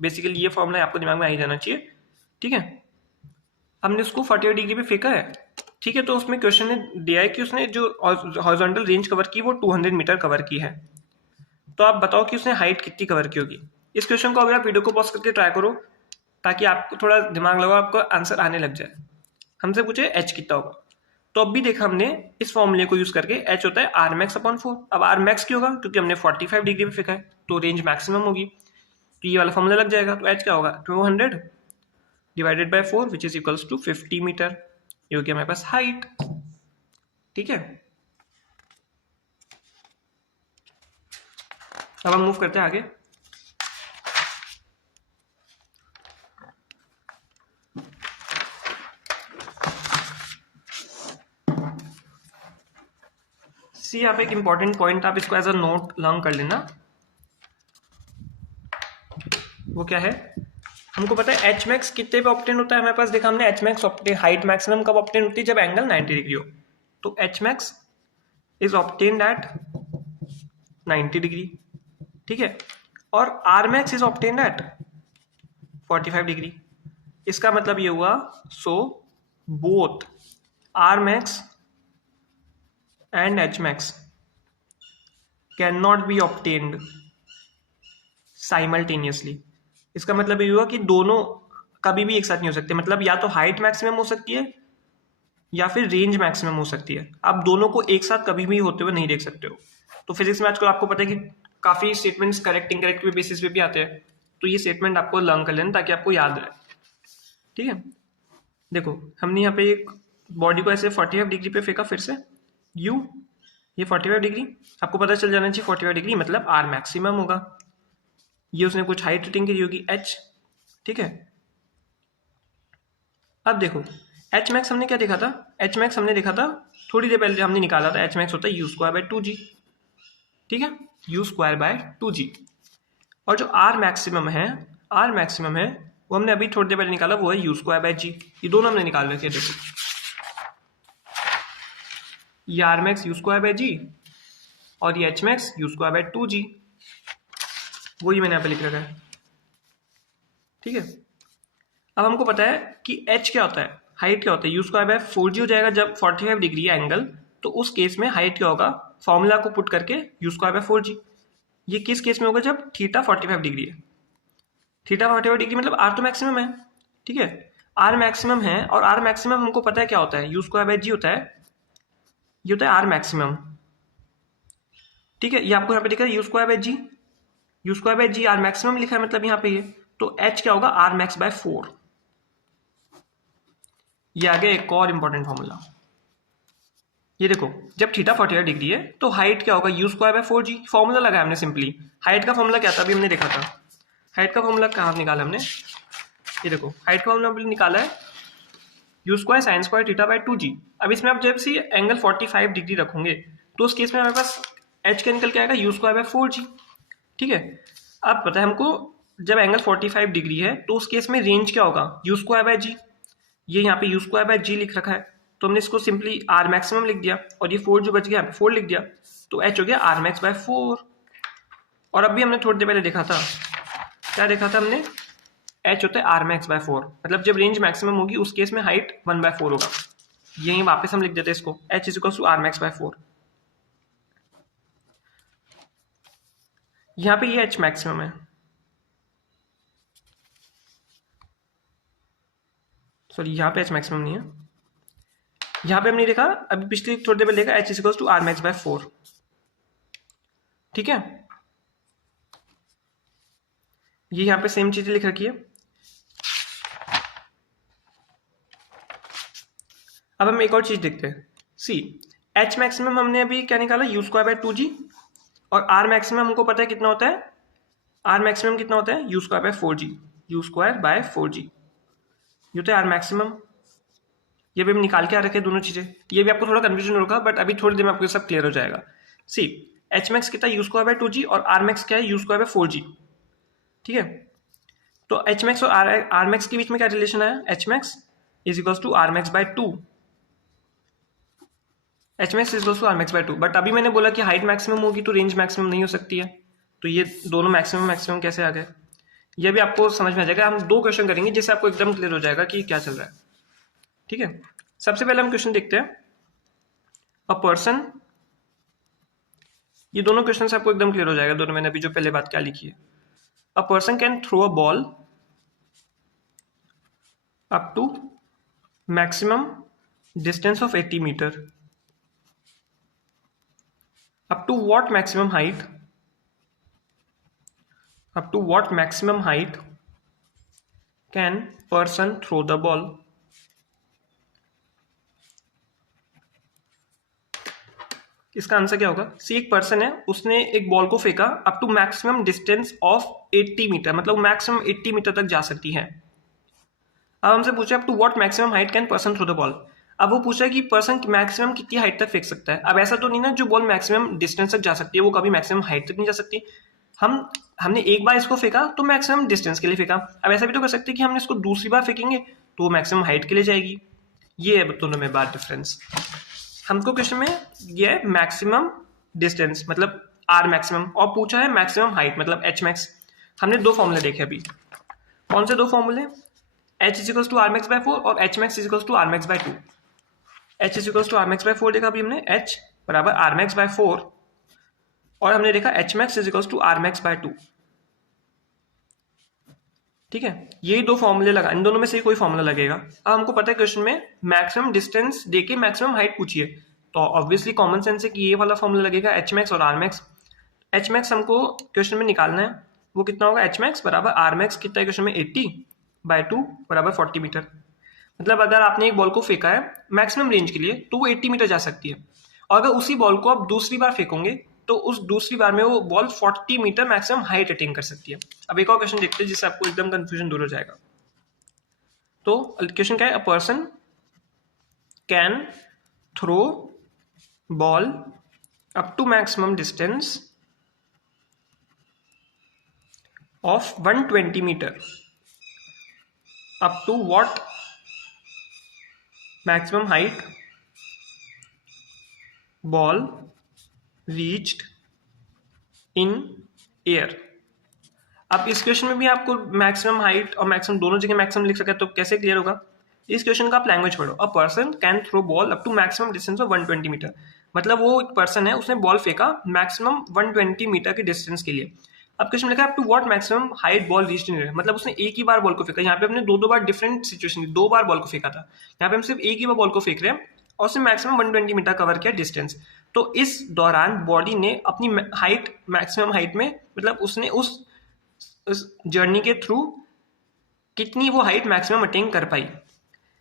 बेसिकली ये फॉर्मूला आपको दिमाग में आ ही जाना चाहिए। ठीक है, हमने उसको 48 डिग्री पे फेंका है। ठीक है, तो उसमें क्वेश्चन ने दिया है कि उसने जो हॉरिजॉन्टल रेंज कवर की वो 200 मीटर कवर की है। तो आप बताओ कि उसने हाइट कितनी कवर की होगी। इस क्वेश्चन को अगर आप वीडियो को पॉज करके ट्राई करो, ताकि आपको थोड़ा दिमाग लगाओ, आपको आंसर आने लग जाए। हमसे पूछे एच कितना होगा, तो अब भी देखा हमने इस फॉर्मूले को यूज करके, एच होता है आर मैक्स अपॉन 4। अब आर मैक्स क्यों होगा, क्योंकि हमने 45 डिग्री पे फेंका है तो रेंज मैक्सिमम होगी, तो ये वाला फॉर्मूला लग जाएगा। तो एच क्या होगा, 200 divided by 4 which is equals to 50 meter. ये हो गया हमारे पास हाइट। ठीक है, अब हम मूव करते हैं आगे। सी आप एक इंपॉर्टेंट पॉइंट, आप इसको एज अ नोट लर्न कर लेना। वो क्या है, हमको पता है एच मैक्स कितने पे ऑब्टेन होता है हमारे पास। देखा हमने H max obtain, height maximum कब ऑब्टेन होती है, जब एंगल 90 डिग्री हो। तो H max is obtained at 90 degree. ठीक है, और R max is obtained at 45 degree. इसका मतलब ये हुआ, so both R max and H max can not be obtained simultaneously. इसका मतलब ये हुआ कि दोनों कभी भी एक साथ नहीं हो सकते। मतलब या तो हाइट मैक्सिमम हो सकती है या फिर रेंज मैक्सिमम हो सकती है। आप दोनों को एक साथ कभी भी होते हुए नहीं देख सकते हो। तो फिजिक्स में आजकल आपको पता है कि काफ़ी स्टेटमेंट्स करेक्ट इनकरेक्ट के बेसिस पे भी आते हैं, तो ये स्टेटमेंट आपको लर्न कर लेना ताकि आपको याद रहे। ठीक है, देखो हमने यहाँ पे एक बॉडी को ऐसे 45 डिग्री पे फेंका, फिर से यू, ये 45 डिग्री, आपको पता चल जाना चाहिए 45 डिग्री मतलब आर मैक्सिमम होगा। ये उसने कुछ हाइट रेटिंग की होगी एच। ठीक है, अब देखो एच मैक्स हमने क्या देखा था, एच मैक्स हमने देखा था थोड़ी देर पहले हमने निकाला था, एच मैक्स होता है यू स्क्वायर बाय 2g। ठीक है, यू स्क्वायर बाय 2g। और जो आर मैक्सिमम है, आर मैक्सिमम है वो हमने अभी थोड़ी देर पहले निकाला, वो है यू स्क्वायर बाय जी। ये दोनों हमने निकाल रखे, देखो ये R max u square by g और ये H max u square by 2g, वही मैंने यहाँ पे लिख रखा है। ठीक है, अब हमको पता है कि h क्या होता है, हाइट क्या होता है, यू स्क्वायर बाय 4g हो जाएगा जब 45 डिग्री है एंगल, तो उस केस में हाइट क्या होगा, फॉर्मूला को पुट करके यू स्क्वायर बाय 4g। ये किस केस में होगा, जब थीटा 45 डिग्री है। थीटा 45 डिग्री मतलब आर तो मैक्सिमम है। ठीक है, आर मैक्सिमम है और आर मैक्सिमम हमको पता है क्या होता है, यू स्क्वायर बाय जी होता है, ये होता है आर मैक्सिमम। ठीक है, ये आपको यहाँ पे दिखा है you square by ji, you square by G R maximum लिखा है मतलब यहाँ पे ये, तो एच क्या होगा, आर मैक्स बाय 4। ये आगे एक और इंपॉर्टेंट फॉर्मूला, ये देखो जब थीटा 45 डिग्री है तो हाइट क्या होगा, you square bye 4g। Formula लगाया हमने सिंपली, हाइट का फॉर्मूला क्या था अभी हमने देखा था, हाइट का फॉर्मूला कहाँ निकाला हमने, ये देखो हाइट का फॉर्मूला निकाला है you square sine square theta by 2g। अब इसमें आप जब से एंगल 45 डिग्री रखोगे तो उस केस में हमारे पास एच का निकल के आएगा यू स्क्वायर बाय 4g। ठीक है, अब पता है हमको जब एंगल 45 डिग्री है तो उस केस में रेंज क्या होगा, यू स्क्वायर बाय जी। ये यहाँ पे यू स्क्वायर बाय जी लिख रखा है, तो हमने इसको सिंपली आर मैक्सिमम लिख दिया और ये 4 जो बच गया यहाँ पे 4 लिख दिया, तो एच हो गया आर मैक्स बाय 4। और अभी हमने थोड़ी देर पहले देखा था, क्या देखा था हमने, एच होता है आर मैक्स बाय 4, मतलब जब रेंज मैक्सिमम होगी उस केस में हाइट 1/4 होगा। यही वापस हम लिख देते हैं इसको, H is equal to R max by 4। यहाँ पे ये एच मैक्सिमम है, सॉरी यहाँ पे एच मैक्सिमम नहीं है, यहाँ पे हमने देखा अभी पिछली थोड़ी देर पहले देखा H is equal to R max by 4। ठीक है, ये यहाँ पे सेम चीजें लिख रखी है। अब हम एक और चीज देखते हैं, सी एच मैक्सिमम हमने अभी क्या निकाला, यू स्क्वायर बाय 2g, और आर मैक्सिमम हमको पता है कितना होता है, आर मैक्सिमम कितना होता है, you square bye 4g, you square bye 4g, ये होता है आर मैक्सिमम। ये भी हम निकाल के आ रखे दोनों चीजें, ये भी आपको थोड़ा कंफ्यूजन होगा बट अभी थोड़ी देर में आपको सब क्लियर हो जाएगा। सी एच मैक्स कितना, यू स्क्वायर बाय 2g, और आर मैक्स क्या है, यू स्क्वायर बाय 4g। ठीक है, तो एच मैक्स और आर मैक्स के बीच में क्या रिलेशन है, H max is equals to R max by 2, H max is equals to R max by 2। But अभी मैंने बोला कि हाइट मैक्सिमम होगी तो रेंज मैक्सिमम नहीं हो सकती है, तो ये दोनों मैक्सिमम मैक्सिमम कैसे आ गए, ये भी आपको समझ में आ जाएगा। हम 2 क्वेश्चन करेंगे जिससे आपको एकदम क्लियर हो जाएगा कि क्या चल रहा है। ठीक है, सबसे पहले हम क्वेश्चन देखते हैं, अ पर्सन, ये दोनों क्वेश्चन से आपको एकदम क्लियर हो जाएगा, दोनों मैंने अभी जो पहले बात क्या लिखी है। A person can throw a ball up to maximum distance of 80 meter, up to what maximum height, up to what maximum height can person throw the ball। इसका आंसर क्या होगा, सी एक पर्सन है, उसने एक बॉल को फेंका up to maximum distance of 80 meter, मतलब मैक्सिमम 80 मीटर तक जा सकती है। अब हमसे पूछा up to what maximum height can person throw the ball, अब वो पूछा कि पर्सन मैक्सिमम कितनी हाइट तक फेंक सकता है। अब ऐसा तो नहीं ना जो बॉल मैक्सिमम डिस्टेंस तक जा सकती है वो कभी मैक्सिमम हाइट तक नहीं जा सकती, हमने एक बार इसको फेंका तो मैक्सिमम डिस्टेंस के लिए फेंका, अब ऐसा भी तो कर सकते हैं कि हमने इसको दूसरी बार फेंकेंगे तो वो मैक्सिमम हाइट के लिए जाएगी। ये है दोनों में बात डिफरेंस। हमको क्वेश्चन में ये है मैक्सिमम डिस्टेंस मतलब आर मैक्सिमम, और पूछा है मैक्सिमम हाइट मतलब एच मैक्स। हमने 2 फॉर्मूले देखे अभी, कौन से 2 फॉर्मूले, H is equals to R max by 4 और H max is equals to R max by 2। H is equals to R max by 4 देखा अभी हमने, एच बराबर आर मैक्स बाय 4, और हमने देखा H max is equals to R max by 2। ठीक है, यही दो फॉर्मूले लगा, इन दोनों में से कोई फॉर्मूला लगेगा। अब हमको पता है क्वेश्चन में मैक्सिमम डिस्टेंस देके मैक्सिमम हाइट पूछिए, तो ऑब्वियसली कॉमन सेंस है कि ये वाला फॉर्मूला लगेगा एच मैक्स और आर मैक्स। एच मैक्स हमको क्वेश्चन में निकालना है, वो कितना होगा, एच मैक्स बराबर आर मैक्स कितना है क्वेश्चन में 80/2 बराबर 40 मीटर। मतलब अगर आपने एक बॉल को फेंका है मैक्सिमम रेंज के लिए तो वो 80 मीटर जा सकती है, और अगर उसी बॉल को आप दूसरी बार फेंकोगे तो उस दूसरी बार में वो ball 40 meter maximum height attain कर सकती है। अब एक और क्वेश्चन देखते हैं जिससे आपको एकदम कंफ्यूजन दूर हो जाएगा। तो क्वेश्चन क्या है, a person can throw ball up to maximum distance of 120 meter up to what maximum height ball reached in air। अब इस क्वेश्चन में भी आपको मैक्सिमम हाइट और मैक्सिमम दोनों जगह मैक्सिमम लिख सके तो कैसे क्लियर होगा। इस क्वेश्चन का आप लैंग्वेज पढ़ो, a person can throw ball up to maximum distance of 120 meter. मतलब वो एक पर्सन है, उसने बॉल फेंका मैक्सिमम 120 मीटर के डिस्टेंस के लिए। अब क्वेश्चन लिखा है up to what maximum height ball reached in air, मतलब उसने एक ही बार बॉल को फेंका। यहाँ पे हमने दो बार डिफरेंट सिचुएशन, दो बार बॉल को फेंका था, यहाँ पे हम सिर्फ एक ही बार बॉल को फेंक रहे हैं और उसने मैक्सिमम 120 मीटर कवर किया डिस्टेंस। तो इस दौरान बॉडी ने अपनी हाइट मैक्सिमम हाइट में, मतलब उसने उस जर्नी के थ्रू कितनी वो हाइट मैक्सिमम अटेन कर पाई।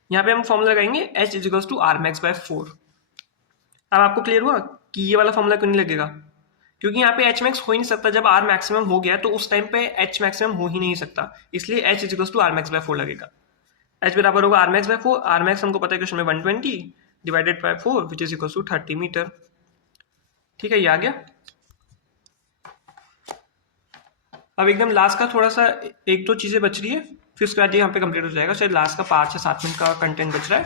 यहाँ पे हम फॉर्मूला लगाएंगे h is equals to R max by 4। अब आपको क्लियर हुआ कि ये वाला फॉर्मूला क्यों नहीं लगेगा, क्योंकि यहाँ पे एच मैक्स हो ही नहीं सकता। जब आर मैक्सिमम हो गया तो उस टाइम पे एच मैक्सिमम हो ही नहीं सकता, इसलिए H is equals to R max by 4 लगेगा। एच बराबर होगा R max by 4, R max हमको पता है क्वेश्चन में 120 divided by 4 which is equals to 30 meter. ठीक है, ये आ गया। अब एकदम लास्ट का थोड़ा सा एक दो चीजें बच रही है, फिर उसके बाद ये यहाँ पे कंप्लीट हो जाएगा। शायद लास्ट का 5 से 7 मिनट का कंटेंट बच रहा है,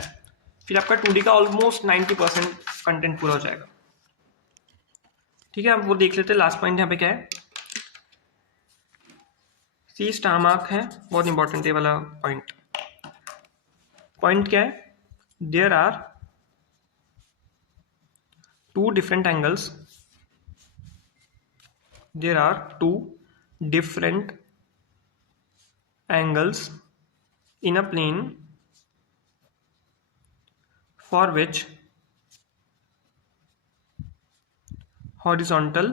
फिर आपका 2D का ऑलमोस्ट 90% कंटेंट पूरा हो जाएगा। ठीक है, अब वो देख लेते हैं। लास्ट पॉइंट यहाँ पे क्या है, सी स्टार मार्क है, बहुत इंपॉर्टेंट है वाला पॉइंट। पॉइंट क्या है, there are two different angles, there are two different angles in a plane for which horizontal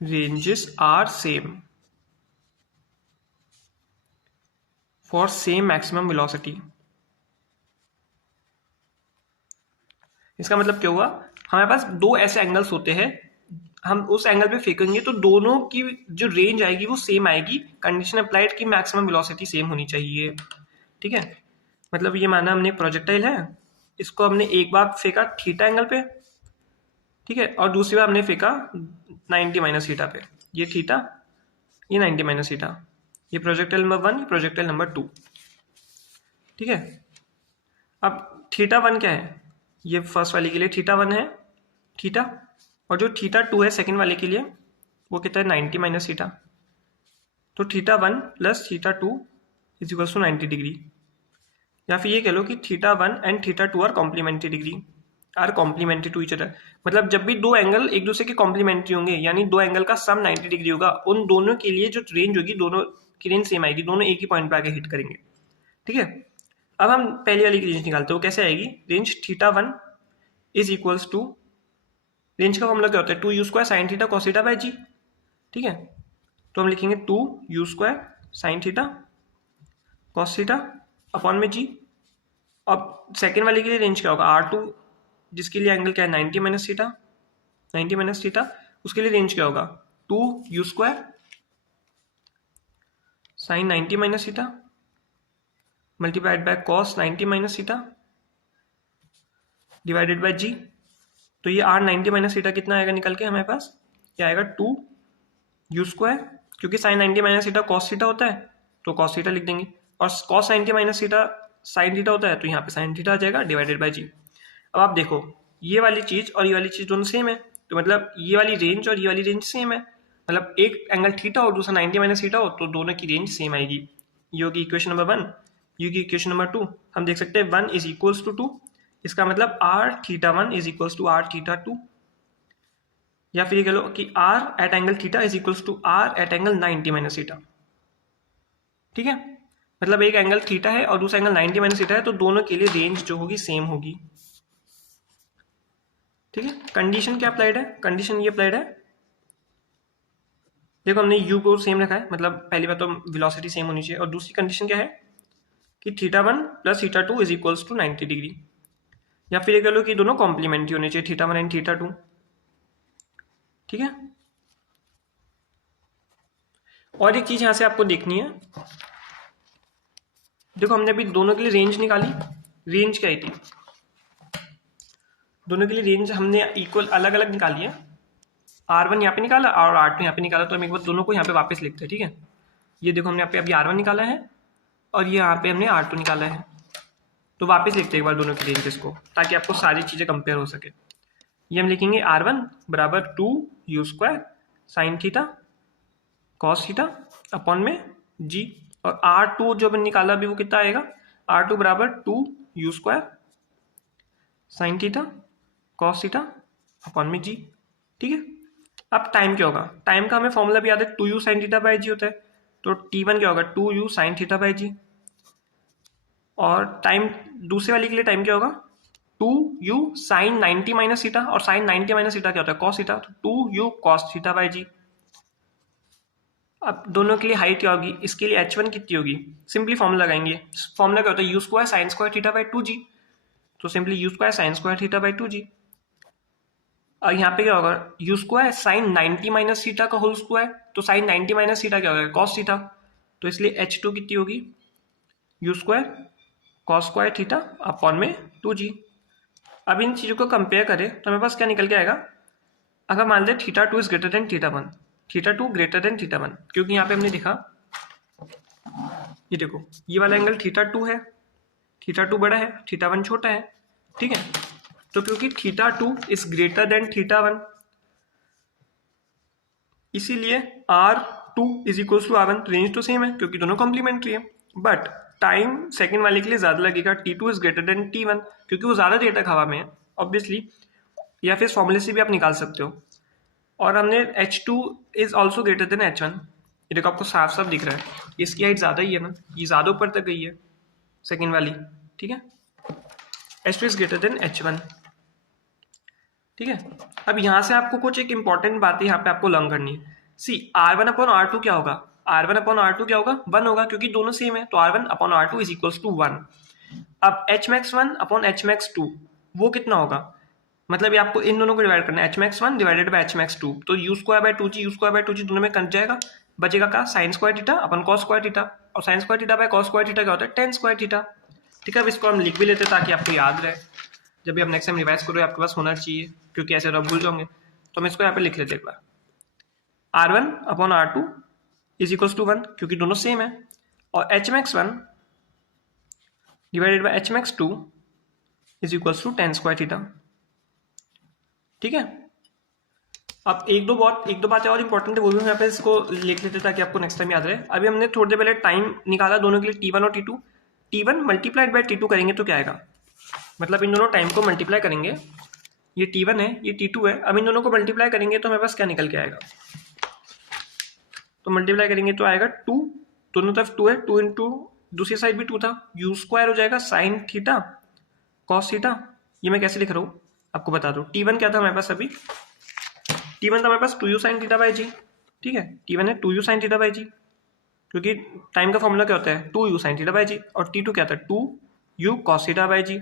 ranges are same for same maximum velocity। इसका मतलब क्या हुआ, हमारे पास दो ऐसे एंगल्स होते हैं, हम उस एंगल पे फेंकेंगे तो दोनों की जो रेंज आएगी वो सेम आएगी। कंडीशन अप्लाइड कि मैक्सिमम वेलोसिटी सेम होनी चाहिए। ठीक है, मतलब ये माना हमने प्रोजेक्टाइल है, इसको हमने एक बार फेंका थीटा एंगल पे, ठीक है, और दूसरी बार हमने फेंका 90 माइनस थीटा पे। ये थीटा, ये 90 माइनस थीटा, ये प्रोजेक्टाइल नंबर 1, ये प्रोजेक्टाइल नंबर 2। ठीक है, अब थीटा 1 क्या है, ये फर्स्ट वाले के लिए थीटा 1 है थीटा, और जो थीटा 2 है सेकंड वाले के लिए वो कितना है 90 माइनस थीटा। तो theta 1 plus theta 2 is equals to 90 degree, या फिर ये कह लो कि theta 1 and theta 2 are complementary degree, are complementary to each other. मतलब जब भी दो एंगल एक दूसरे के कॉम्प्लीमेंट्री होंगे, यानी दो एंगल का सम 90 डिग्री होगा, उन दोनों के लिए जो रेंज होगी दोनों की रेंज सेम आएगी, दोनों एक ही पॉइंट पे आके हिट करेंगे। ठीक है, अब हम पहली वाली की रेंज निकालते हो, कैसे आएगी, range theta 1 is equals to, range का फॉर्मूला क्या होता है, 2u² sine theta cos theta by g. ठीक है, तो हम लिखेंगे 2u² sine theta cos theta upon में जी। अब सेकेंड वाले के लिए रेंज क्या होगा, R2 जिसके लिए एंगल क्या है 90 माइनस थीटा, 90 माइनस थीटा, उसके लिए रेंज क्या होगा 2u² sine 90 minus theta multiplied by cos 90 minus theta divided by g. तो ये R 90 माइनस थीटा कितना आएगा निकल के हमारे पास, क्या आएगा 2u², क्योंकि sine 90 minus theta cos theta होता है तो कॉस थीटा लिख देंगे, और cos 90 minus theta sine theta होता है तो यहाँ पे साइन थीटा आ जाएगा डिवाइडेड बाय जी। अब आप देखो ये वाली चीज और ये वाली चीज दोनों सेम है, तो मतलब ये वाली रेंज और ये वाली रेंज सेम है, मतलब एक एंगल थीटा और दूसरा 90 माइनस थीटा हो तो दोनों की रेंज सेम आएगी। ये होगी इक्वेशन नंबर 1। ये होगी इक्वेशन नंबर 2। हम देख सकते हैं 1 इज इक्वल्स टू 2, इसका मतलब r theta 1 is equals to r theta 2, या फिर ये कह लो कि r at angle theta is equals to r at angle 90 minus theta. ठीक है, मतलब एक एंगल थीटा है और दूसरा एंगल 90 माइनस थीटा है, तो दोनों के लिए रेंज जो होगी सेम होगी। ठीक है, कंडीशन क्या अप्लाइड है, कंडीशन ये अप्लाइड है, देखो हमने u को सेम रखा है, मतलब पहली बात तो वेलोसिटी सेम होनी चाहिए, और दूसरी कंडीशन क्या है कि θ1 plus θ2 is equals to 90 degree, या फिर ये कह लो कि दोनों कॉम्प्लीमेंट्री होने चाहिए, θ1 एंड θ2। ठीक है, और एक चीज यहां से आपको देखनी है, देखो हमने अभी दोनों के लिए रेंज निकाली, रेंज क्या आई थी, दोनों के लिए रेंज हमने इक्वल अलग अलग निकाली है, R1 यहाँ पे निकाला और R2 यहाँ पे निकाला, तो हम एक बार दोनों को यहाँ पे वापस लिखते हैं। ठीक है, ये देखो हमने यहाँ पे अभी R1 निकाला है और ये यहाँ पे हमने R2 निकाला है, तो वापस लिखते हैं एक बार दोनों की रेंजेस को, ताकि आपको सारी चीज़ें कंपेयर हो सके। ये हम लिखेंगे R1 बराबर 2u² sine theta cos theta upon में g, और R2 जो हमने निकाला अभी वो कितना आएगा, R2 बराबर 2u² sine theta cos theta upon में g। ठीक है, अब टाइम क्या होगा, टाइम का हमें फॉर्मूला भी याद है, 2u साइन थीटा बाई जी होता है, तो t1 क्या होगा 2u साइन थीटा बाई जी, और टाइम दूसरे वाली के लिए टाइम क्या होगा 2u साइन 90 माइनस थीटा, और साइन 90 माइनस थीटा क्या होता है कॉस थीटा, तो 2u कॉस थीटा बाई जी। अब दोनों के लिए हाइट क्या होगी, इसके लिए h1 कितनी होगी, सिंपली फॉर्मूला लगाएंगे, फॉर्मूला क्या होता है u² sine square theta by 2g, तो simply u² sine square theta by 2g। और यहाँ पे क्या होगा u² साइन 90 माइनस थीटा का होल स्क्वायर, तो साइन 90 माइनस थीटा क्या होगा कॉस थीटा, तो इसलिए h2 कितनी होगी u² cos square theta upon में 2g। अब इन चीज़ों को कंपेयर करें तो हमारे पास क्या निकल के आएगा, अगर मान लें θ2 is greater than θ1, θ2 greater than θ1, क्योंकि यहाँ पे हमने देखा, ये देखो ये वाला एंगल θ2 है, θ2 बड़ा है θ1 छोटा है। ठीक है, तो क्योंकि θ2 इज ग्रेटर देन θ1, इसीलिए R2 is equal to R1, range तो सेम है क्योंकि दोनों कॉम्प्लीमेंट्री है, बट टाइम सेकेंड वाले के लिए ज्यादा लगेगा, T2 is greater then T1, क्योंकि वो ज्यादा देर तक हवा में है ऑब्वियसली, या फिर फॉर्मूले से भी आप निकाल सकते हो। और हमने H2 is also greater than H1, ये देखो आपको साफ साफ दिख रहा है, इसकी हाइट ज्यादा ही है ना, ये ज्यादा ऊपर तक गई है सेकेंड वाली। ठीक है, H2 is greater then H1। ठीक है, अब यहाँ से आपको कुछ एक इंपॉर्टेंट बात यहाँ पे आपको लर्न करनी है, सी R1 अपॉन R2 क्या होगा, R1 अपॉन R2 क्या होगा 1 होगा, क्योंकि दोनों सेम है, तो R1 upon R2 is equals to 1। अब Hmax1 अपॉन Hmax2 वो कितना होगा, मतलब ये आपको इन दोनों को डिवाइड करना है, Hmax1 डिवाइडेड बाय Hmax2, तो u² दोनों में कट जाएगा, बचेगा का साइन स्क्वायर थीटा अपन कॉस स्क्वायर थीटा, और sine square theta by cos square theta क्या होता है टेन स्क्वायर थीटा। ठीक है, अब इसको हम लिख भी लेते हैं ताकि आपको याद रहे, जब भी आप नेक्स्ट टाइम रिवाइज करो आपके पास होना चाहिए, क्योंकि ऐसे तो आप भूल जाओगे। तो हम इसको यहाँ पे लिख लेते हैं एक बार, R1 upon R2 is equals to 1, क्योंकि दोनों सेम है, और Hmax1 divided by Hmax2 is equals to tan square theta. ठीक है, अब एक दो बातें और इंपॉर्टेंट है, वो भी हम यहाँ पे इसको लिख लेते ताकि आपको नेक्स्ट टाइम याद रहे। अभी हमने थोड़ी देर पहले टाइम निकाला दोनों के लिए T1 और T2, T1 multiplied by T2 करेंगे तो क्या आएगा, मतलब इन दोनों टाइम को मल्टीप्लाई करेंगे, ये T1 है ये T2 है, अब इन दोनों को मल्टीप्लाई करेंगे तो हमारे पास क्या निकल के आएगा, तो मल्टीप्लाई करेंगे तो आएगा 2, दोनों तरफ 2 है, 2 इंटू दूसरी साइड भी 2 था, u² हो जाएगा साइन थीटा कॉस थीटा। ये मैं कैसे लिख रहा हूँ आपको बता दूँ, T1 क्या था हमारे पास, अभी T1 था हमारे पास 2u साइन थीटा बाई जी। ठीक है, T1 है 2u साइन थीटा बाई जी, क्योंकि टाइम का फॉर्मूला क्या होता है 2u साइन थीटा बाई जी, और T2 क्या था 2u कॉस थीटा बाई जी।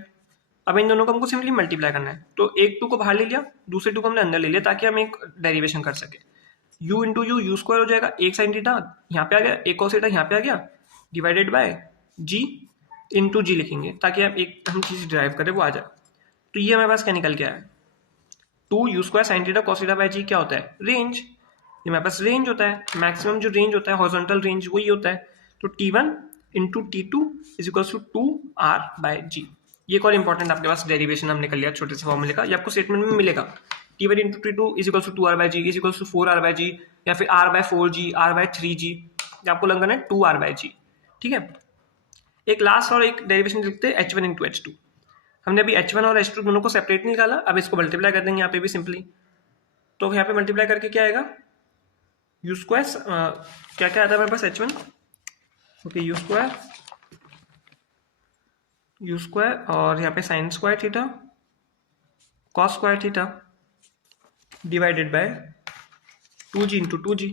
अब इन दोनों को हमको सिंपली मल्टीप्लाई करना है, तो एक 2 को बाहर ले लिया, दूसरे 2 को हमने अंदर ले लिया ताकि हम एक डेरिवेशन कर सके, u इंटू यू स्क्वायर हो जाएगा, एक साइन थीटा यहाँ पे आ गया, एक कॉस थीटा यहाँ पे आ गया, डिवाइडेड बाय g इंटू जी लिखेंगे ताकि हम चीज ड्राइव करें वो आ जाए। तो ये हमारे पास क्या निकल के आया 2u² sine theta cos theta by g, क्या होता है रेंज, ये हमारे पास रेंज होता है, मैक्सिमम जो रेंज होता है हॉरिजॉन्टल रेंज वही होता है। तो T1 into T2 is equal to 2r by g. ये एक और इंपॉर्टेंट आपके पास डेरिवेशन हमने कर लिया छोटे से फॉर्मूले का, ये आपको स्टेटमेंट में मिलेगा, T1 into T2 is equal to 2r by g is equal to 4r by g, या फिर r bye 4g, r bye 3g, आपको लगना है 2r बाई जी। ठीक है, एक लास्ट और एक डेरिवेशन लिखते हैं H1 इंटू H2। हमने अभी H1 और H2 दोनों को सेपरेट निकाला, अब इसको मल्टीप्लाई कर देंगे यहाँ पे भी सिंपली, तो यहाँ पे मल्टीप्लाई करके क्या आएगा u² क्या क्या आता है हमारे पास H1 ओके, यू स्क्वायर और यहाँ पे sine square theta cos square theta divided bye 2g into 2g।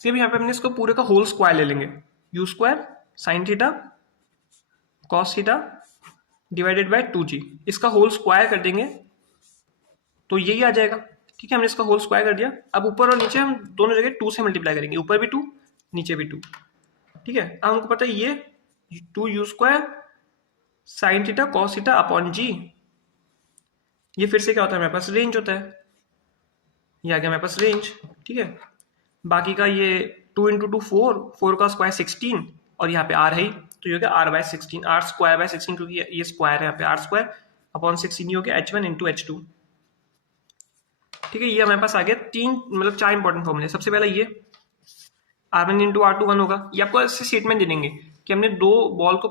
Same यहाँ पे हमने इसको पूरे का होल स्क्वायर ले लेंगे, you square sine theta cos theta divided bye 2g, इसका होल स्क्वायर कर देंगे तो यही आ जाएगा। ठीक है, हमने इसका होल स्क्वायर कर दिया। अब ऊपर और नीचे हम दोनों जगह 2 से मल्टीप्लाई करेंगे, ऊपर भी 2 नीचे भी 2। ठीक है, अब हमको पता है ये 2u square sine theta cos theta upon g, ये फिर से क्या होता है, हमारे पास रेंज होता है, ये आ गया हमारे पास रेंज। ठीक है, बाकी का ये 2 इंटू 2 4 का स्क्वायर 16 और यहाँ पे आर है तो ये हो गया R by 16, R square by 16 क्योंकि ये स्क्वायर है, यहाँ पे आर स्क्वायर अपॉन 16 ये हो गया h1 इंटू h2। ठीक है, ये हमारे पास आ गया 4 इंपॉर्टेंट फॉर्मूले। सबसे पहला ये r1 इंटू r2 1 होगा, ये आपको ऐसे स्टेटमेंट दे देंगे कि हमने 2 बॉल को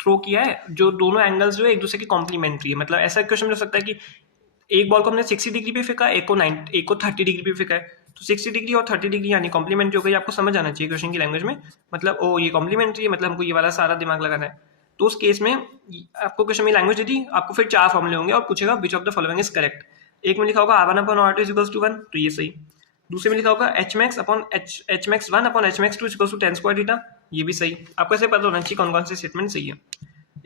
थ्रो किया है जो दोनों एंगल्स जो है एक दूसरे की कॉम्प्लीमेंट्री है। मतलब ऐसा क्वेश्चन हो सकता है कि एक बॉल को हमने 60 डिग्री पे फेंका, एक को 30 डिग्री पे फेंका है, तो 60 डिग्री और 30 डिग्री यानी कॉम्प्लीमेंट्री हो गई। आपको समझ आना चाहिए क्वेश्चन की लैंग्वेज में, मतलब ओ ये कॉम्प्लीमेंट्री है, मतलब हमको ये वाला सारा दिमाग लगाना है। तो उस केस में आपको क्वेश्चन में लैंग्वेज दे दी, आपको फिर 4 फॉर्मूले होंगे और पूछेगा which of the following is correct. एक में लिखा होगा r1 upon r2 is equals to 1, तो ये सही। दूसरे में लिखा होगा hmax upon hmax 1 upon hmax 2 is equals to 10 square theta, ये भी सही। आपको ऐसे पता होना चाहिए कौन कौन से स्टेटमेंट सही है।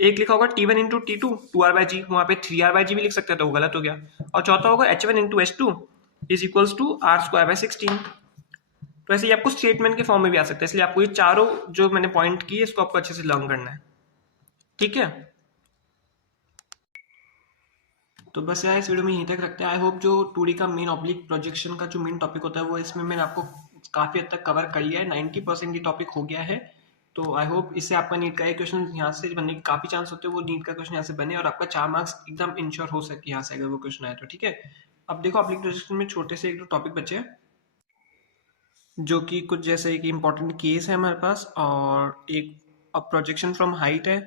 एक लिखा होगा T1 इंटू T2 2r/g, वहाँ पे 3r/g भी लिख सकते हैं तो वो गलत हो गया। और चौथा होगा H1 into H2 is equals to r square by 16। तो ऐसे ही आपको स्टेटमेंट के फॉर्म में भी आ सकता है, इसलिए आपको ये चारों जो मैंने पॉइंट किए इसको आपको अच्छे से लर्न करना है। ठीक है, तो बस यार इस वीडियो में यहीं तक रखते हैं। आई होप जो 2D का मेन ऑब्लिक प्रोजेक्शन का जो मेन टॉपिक होता है वो इसमें मैंने आपको काफ़ी हद तक कवर कर लिया है, 90% ये टॉपिक हो गया है। तो आई होप इससे आपका नीट का एक क्वेश्चन यहाँ से बनने के काफ़ी चांस होते हैं, वो नीट का क्वेश्चन यहाँ से बने और आपका 4 मार्क्स एकदम इंश्योर हो सके यहाँ से अगर वो क्वेश्चन आए तो। ठीक है, अब देखो ऑब्लिक प्रोजेक्शन में छोटे से 1-2 टॉपिक बचे हैं जो कि कुछ जैसे एक इम्पॉर्टेंट केस है हमारे पास, और एक प्रोजेक्शन फ्रॉम हाइट है,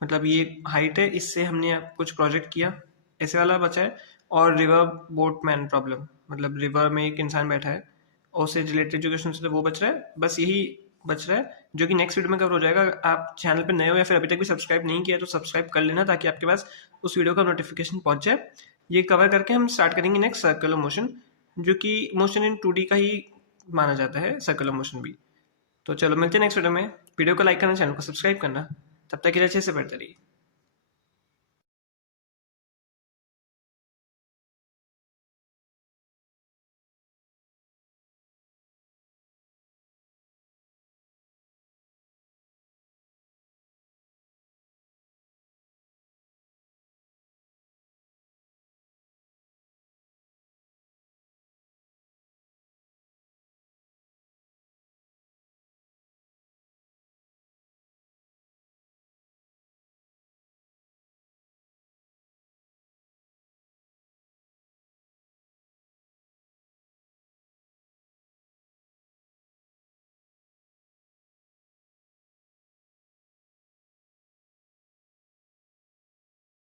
मतलब ये हाइट है, इससे हमने कुछ प्रोजेक्ट किया, ऐसे वाला बचा है। और रिवर बोटमैन प्रॉब्लम, मतलब रिवर में एक इंसान बैठा है और उससे रिलेटेड जो क्वेश्चन वो बच रहा है, बस यही बच रहा है जो कि नेक्स्ट वीडियो में कवर हो जाएगा। आप चैनल पर नए हो या फिर अभी तक भी सब्सक्राइब नहीं किया तो सब्सक्राइब कर लेना ताकि आपके पास उस वीडियो का नोटिफिकेशन पहुंच जाए। ये कवर करके हम स्टार्ट करेंगे नेक्स्ट सर्कुलर मोशन, जो कि मोशन इन 2D का ही माना जाता है सर्कुलर मोशन भी। तो चलो मिलते हैं नेक्स्ट वीडियो में। वीडियो को लाइक करना, चैनल को सब्सक्राइब करना, तब तक के लिए अच्छे से पढ़ते रहिए।